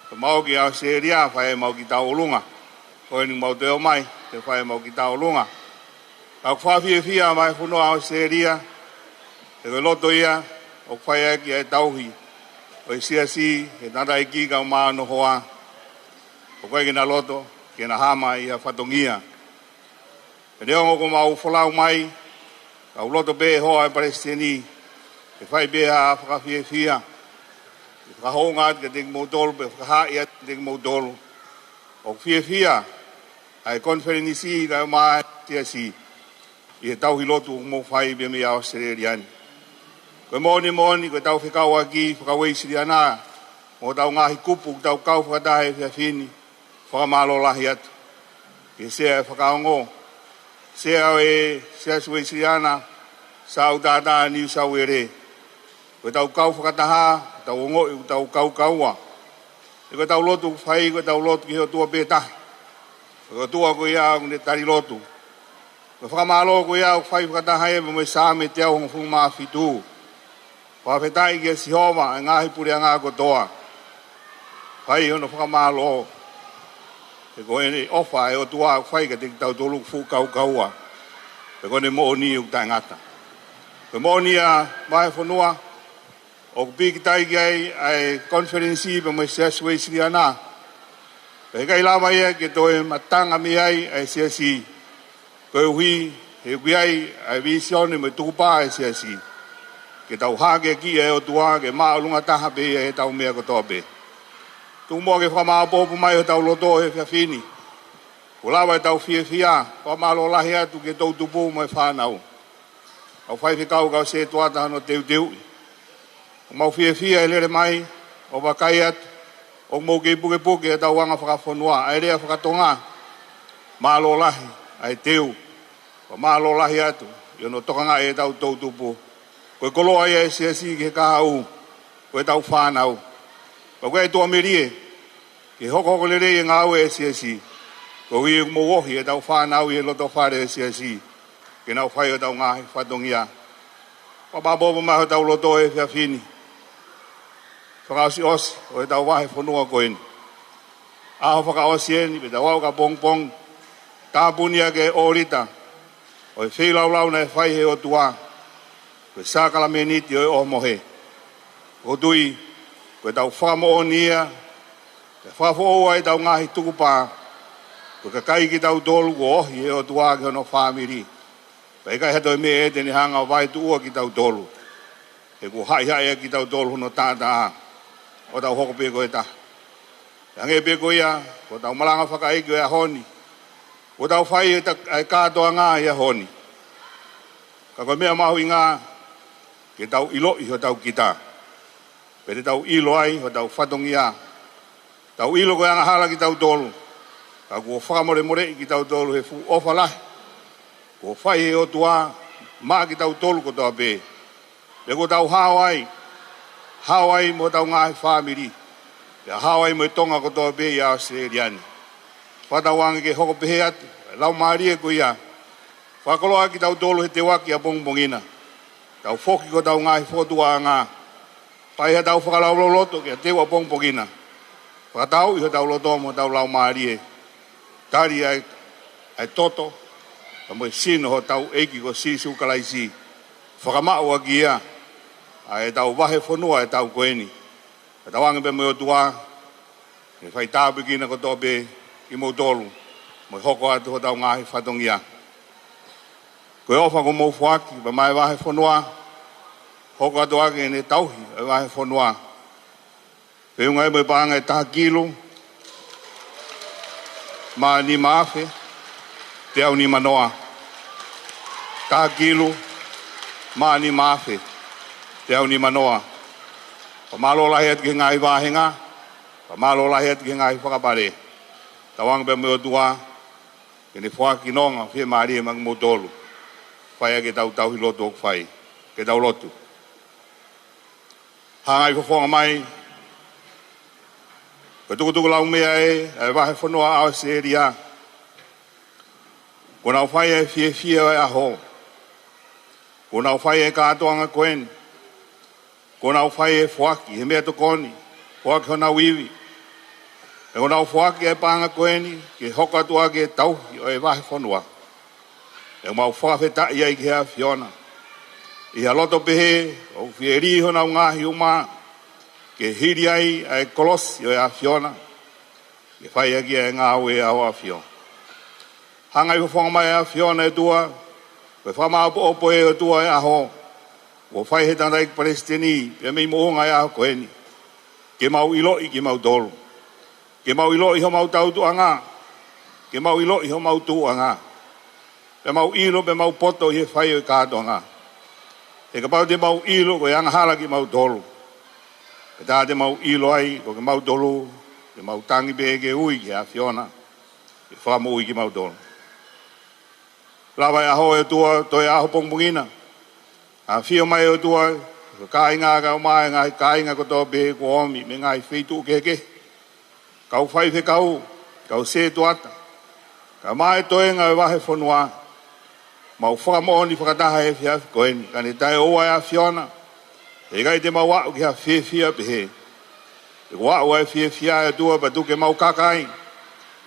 Ka mau ki au seria whae mau ki tau olunga. Koe ni mau te o mai te whae mau ki tau olunga. Ka whawhia whia mai whanua au seria. Te koe loto ia o whae ki ai tauhi. O i siasi he nata i ki ka o maa no hoa. O koe ki na loto ki na hama i a whatongia. E reo ngoko mau whalau mai. Ka uloto be hoa e Palestini, e whai be ha whakawhia whia, e whakahonga ke ting mautolu, pe whakahaia ting mautolu. O whia whia, ai konferenisi ka maa tiasi, i he tauhi lotu mo whai be me ao Australiani. Koe moni, koe tau whikau aki, whakawei siriana, mo tau ngahi kupu, tau kau whakatahe whia whini, whakamalo lahi atu. Ke sea e whakaongo, sea suwe siriana, sau tata ni sau ere. Koe tau kau whakataha, tau ongo, tau kau kaua. E koe tau lotu whai, koe tau lotu ki heo tua pētahi. Koe tua koe ia ne tari lotu. Koe whakamalo koe ia whai whakataha e me sāme te au hong fungu maa fitu. Whawhetai ki e sihoma, e ngahi puri a ngā kotoa. Whai hono whakamalo. E koe ne ofa e o tua whai ka te tau tolu fu kau kaua. E koe ne mo ni u tai ngata. Koe mo ni a mai whanua. O piki tai ki ai konferensi pa mai siasue siriana. E kai lama ia ke toe matanga mi ai siasi. Koe hui, he kui ai visione me tukupa ai siasi. Ke tau hake ki e o tua ke maa lunga taha pe e tau mea kotoa pe. Tumbo ke whamaa popu mai o tau loto e whiawhini. Ko lawa e tau whiawhia, whamaa lo lahi atu ke tau tupu mai whanau. Au whaiwhikau kau se tuata hano teu. O mau whiawhia e lere mai, o wakai atu, o mau ke puke e tau wanga whakawhanua. Ai rea whakatonga, maa lo lahi, ai teu. O maa lo lahi atu, i ono tokanga e tau tau tupu. Koe koloa ia e siasi ke kahau, koe tau whanau. Ka koe tua merie, ke hoko le rei ngā ue e siasi. Ko i mo wohi e tau whanau i e loto whare e siasi. Ke nau whai o tau ngāhi whatongia. Ka mabobo mai o tau loto e whiawhini. Whakausi osi o e tau wahe whanua koeni. Aho whakaosi eni, pe tau au ka pong. Tāpunia ke orita. O e whilau na e whai he o tua. Ko e sākala meniti o e omohe. O tui, koe tau whamo o nia, te whafo o ai tau ngahi tukupā, koe ka kai ki tau tolu ko ohi e o tuā ki hono whamiri. Pai kai hato e me e teni hanga o vai tu ua ki tau tolu. E ko hai e ki tau tolu hono tāta a, o tau hoko pe koe ta. Hange pe koe ia, ko tau malanga whakaiki o e honi, ko tau whai e kātoa ngā i a honi. Ka koe mea mahu i ngā, ke tau ilo i ho tau kita. Pere tau ilo ai, ho tau whatongia. Tau ilo koe anga hala ki tau tolu. Ka kua whakamore ki tau tolu he fu ofa lahi. Kua whai he o tua, maa ki tau tolu ko toa pe. Pe ko tau Hawaii mo tau ngahi whamiri. Pe Hawaii mo tonga ko toa pe i Australiani. Whatawangi ke hoko pehe atu, lau maarie ko ia. Whakoloa ki tau tolu he te waki a bongbongina. Tau whoki ko tau ngahi whotua ngā. Pai ha tau whakalau loto ki a tewa pongpongina. Whakatau i ha tau loto mo tau lau maarie. Tari ai toto. Ka mo sino ho tau eiki ko sisu kalaisi. Whakamau a kia. Ai tau wahe whanua e tau koeni. Ka tau ange pe mo tua. E whai tāpu kina ko tope i mo tolu. Mo hoko atu ho tau ngahi whatongia. Koe ofa ko mo whaki. Pa mai wahe whanua. Hoko atu ake ne tauhi, e wahe whanua. Whiunga e mo pānga e taha kilo. Maa ni maafe, te au ni manoa. Taha kilo, maa ni maafe, te au ni manoa. Pa malo lahi atu ki ngai wāhenga, pa malo lahi atu ki ngai whakapare. Tawanga pe mo tua, ke ne whaki nonga, whia maari e mang mo tolu. whaia ke tau hi lotu o whai, ke tau lotu. Hangai whawhonga mai, ko tukutuku lau mea e wahe whanua au se eria. Ko nau whai e fie o e aho. Ko nau whai e kātoanga koen. Ko nau whai e whaki, he mea tokoni. Whaki hona wiwi. E ko nau whaki e pānga koeni, ke hoka tua ke tauhi o e wahe whanua. E mau whawheta ia i ke hea Fiona. I ha loto pehe, o whieri hona o ngahi o mā, ke hiri ai e kolosi o e a Fiona. Ke whai aki e ngā ue a o a Fiona. Hangai whawhonga mai a Fiona e tua, koe whamā opo e o tua e aho, o whai he tanda i Palestini, pe mei moonga e aho koeni. Ke mau ilo i ke mau tolu. Ke mau ilo i ho mau tau tuanga. Ke mau ilo i ho mau tuanga. Pe mau ilo pe mau poto i he whai o i kātoanga. E ka pau te mau ilo ko e angahara ki mau tolu. Pe tā te mau ilo ai ko ke mau tolu, ke mau tangi pe ke ui ki a Fiona. Ke whamo ui ki mau tolu. Lawa e aho e tua, toi aho pongpongina. A whio mai o tua, ka inga ka o mai ngai, ka inga ko tō pe ko omi, me ngai whitu keke. Kau whai whe kau, kau se tuata. Ka mai toi ngai wahe whanua. Mau whakamo ni whakataha e whia koeni. Ka ne tae oa e a Fiona. E gai te mau wau ki ha whia pehe. E wau e whia e tua pa tuke mau kakai.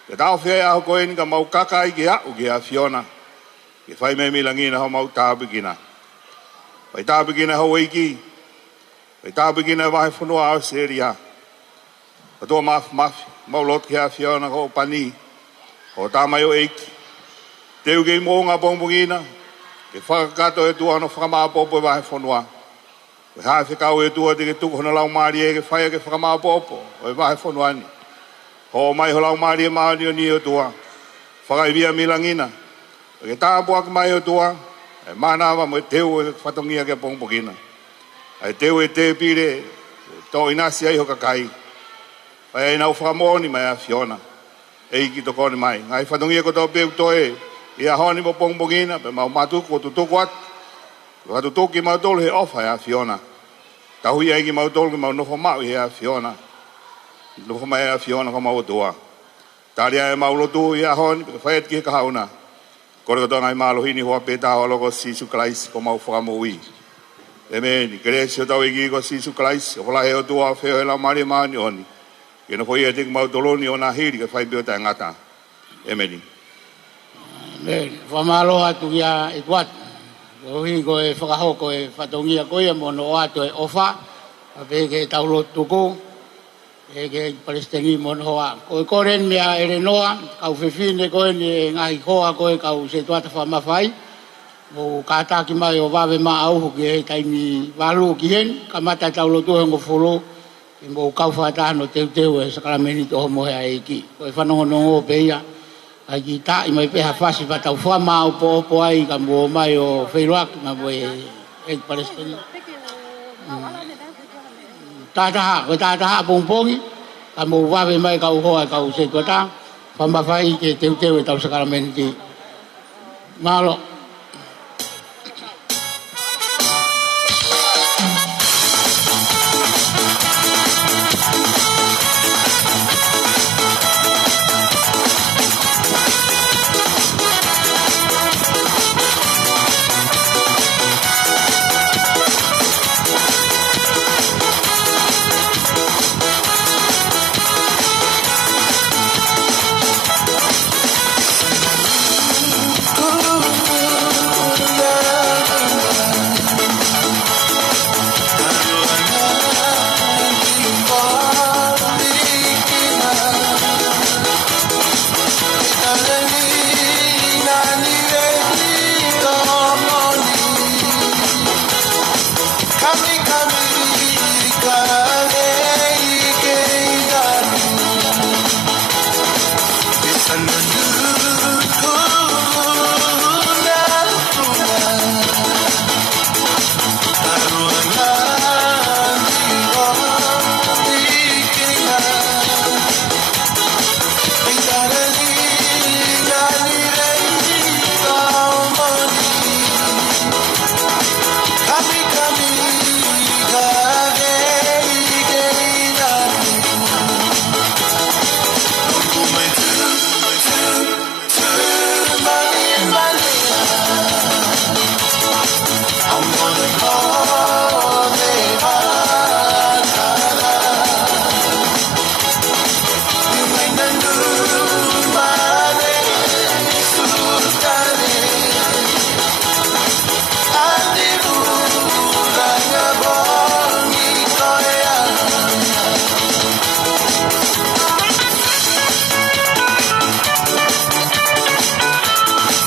Ke tau whia e aho koeni ka mau kakai ki au ki a Fiona. Ke whai me milangina ho mau tāpikina. Whai tāpikina ho eiki. Whai tāpikina wahe whanua au seria. Patua mafi, mau lot ki a Fiona ho pani. Ho tāmai o eiki. Teu kei mō ngā pongpongina. Ke whakakato e tua no whakamāpopo e wahe whanua. Ke hae whikau e tua te ke tuku hona lau maari e ke whaia ke whakamāpopo o e wahe whanua ni. Ho mai ho lau maari e maari o ni o tua. Whakaivia milangina. Ke tāpua ki mai o tua. E mānawa mo e teu e whatongia ke pongpongina. E teu e te pire. Tō inasi ai ho kakai. Pai e nau whakamoni mai a Fiona. E ki tokoni mai. Ngai whatongia ko tō peu toe. Ia honi mo pongpongina, pe mau matuku o tutuku atu. Watu tuki mau tolu he ofa e a Fiona. Tahui ai ki mau tolu ki mau nofo mau he a Fiona. Nofo mai e a Fiona ko mau tua. Taria e mau lotu ia honi, pe whaiet ki ka hauna. Kore kato ngai malohini hoa peta hoa loko Sisu Klaisi ko mau whakamo ui. E meni, kresi o tau iki ko Sisu Klaisi, o wala he o tua wheo he lau mari maani oni. Ke no fo ia te ki mau toloni o na hiri ke whai peo tai ngata. E meni. Whamalo atu ia e kuat. Ohi ko e whakahoko e whatongia koe mono atu e ofa. Ape ke taulo tuku. E ke Palestini mono hoa. Koe koren mea ere noa. Kau whiwhine koe ni ngahi koa koe kau se tuata whamawhai. O kātaki mai o wawe maa auhu ki he taimi walu ki hen. Ka mata taulo tuhengo wholo. E mo kau whatahano teu teu e sakarameni to homo hea eiki. Koe whanongonongo pe ia. Ai ki ta i mai peha whasi pa tau whama o po ai ka mua mai o whairoak ma mo e Palestini. Tātaha, koe tātaha pongpongi, ka mua wawe mai ka uhoa ka u se tuata, whamawhai ke teu teu e tau sakaramenti. Mahalo.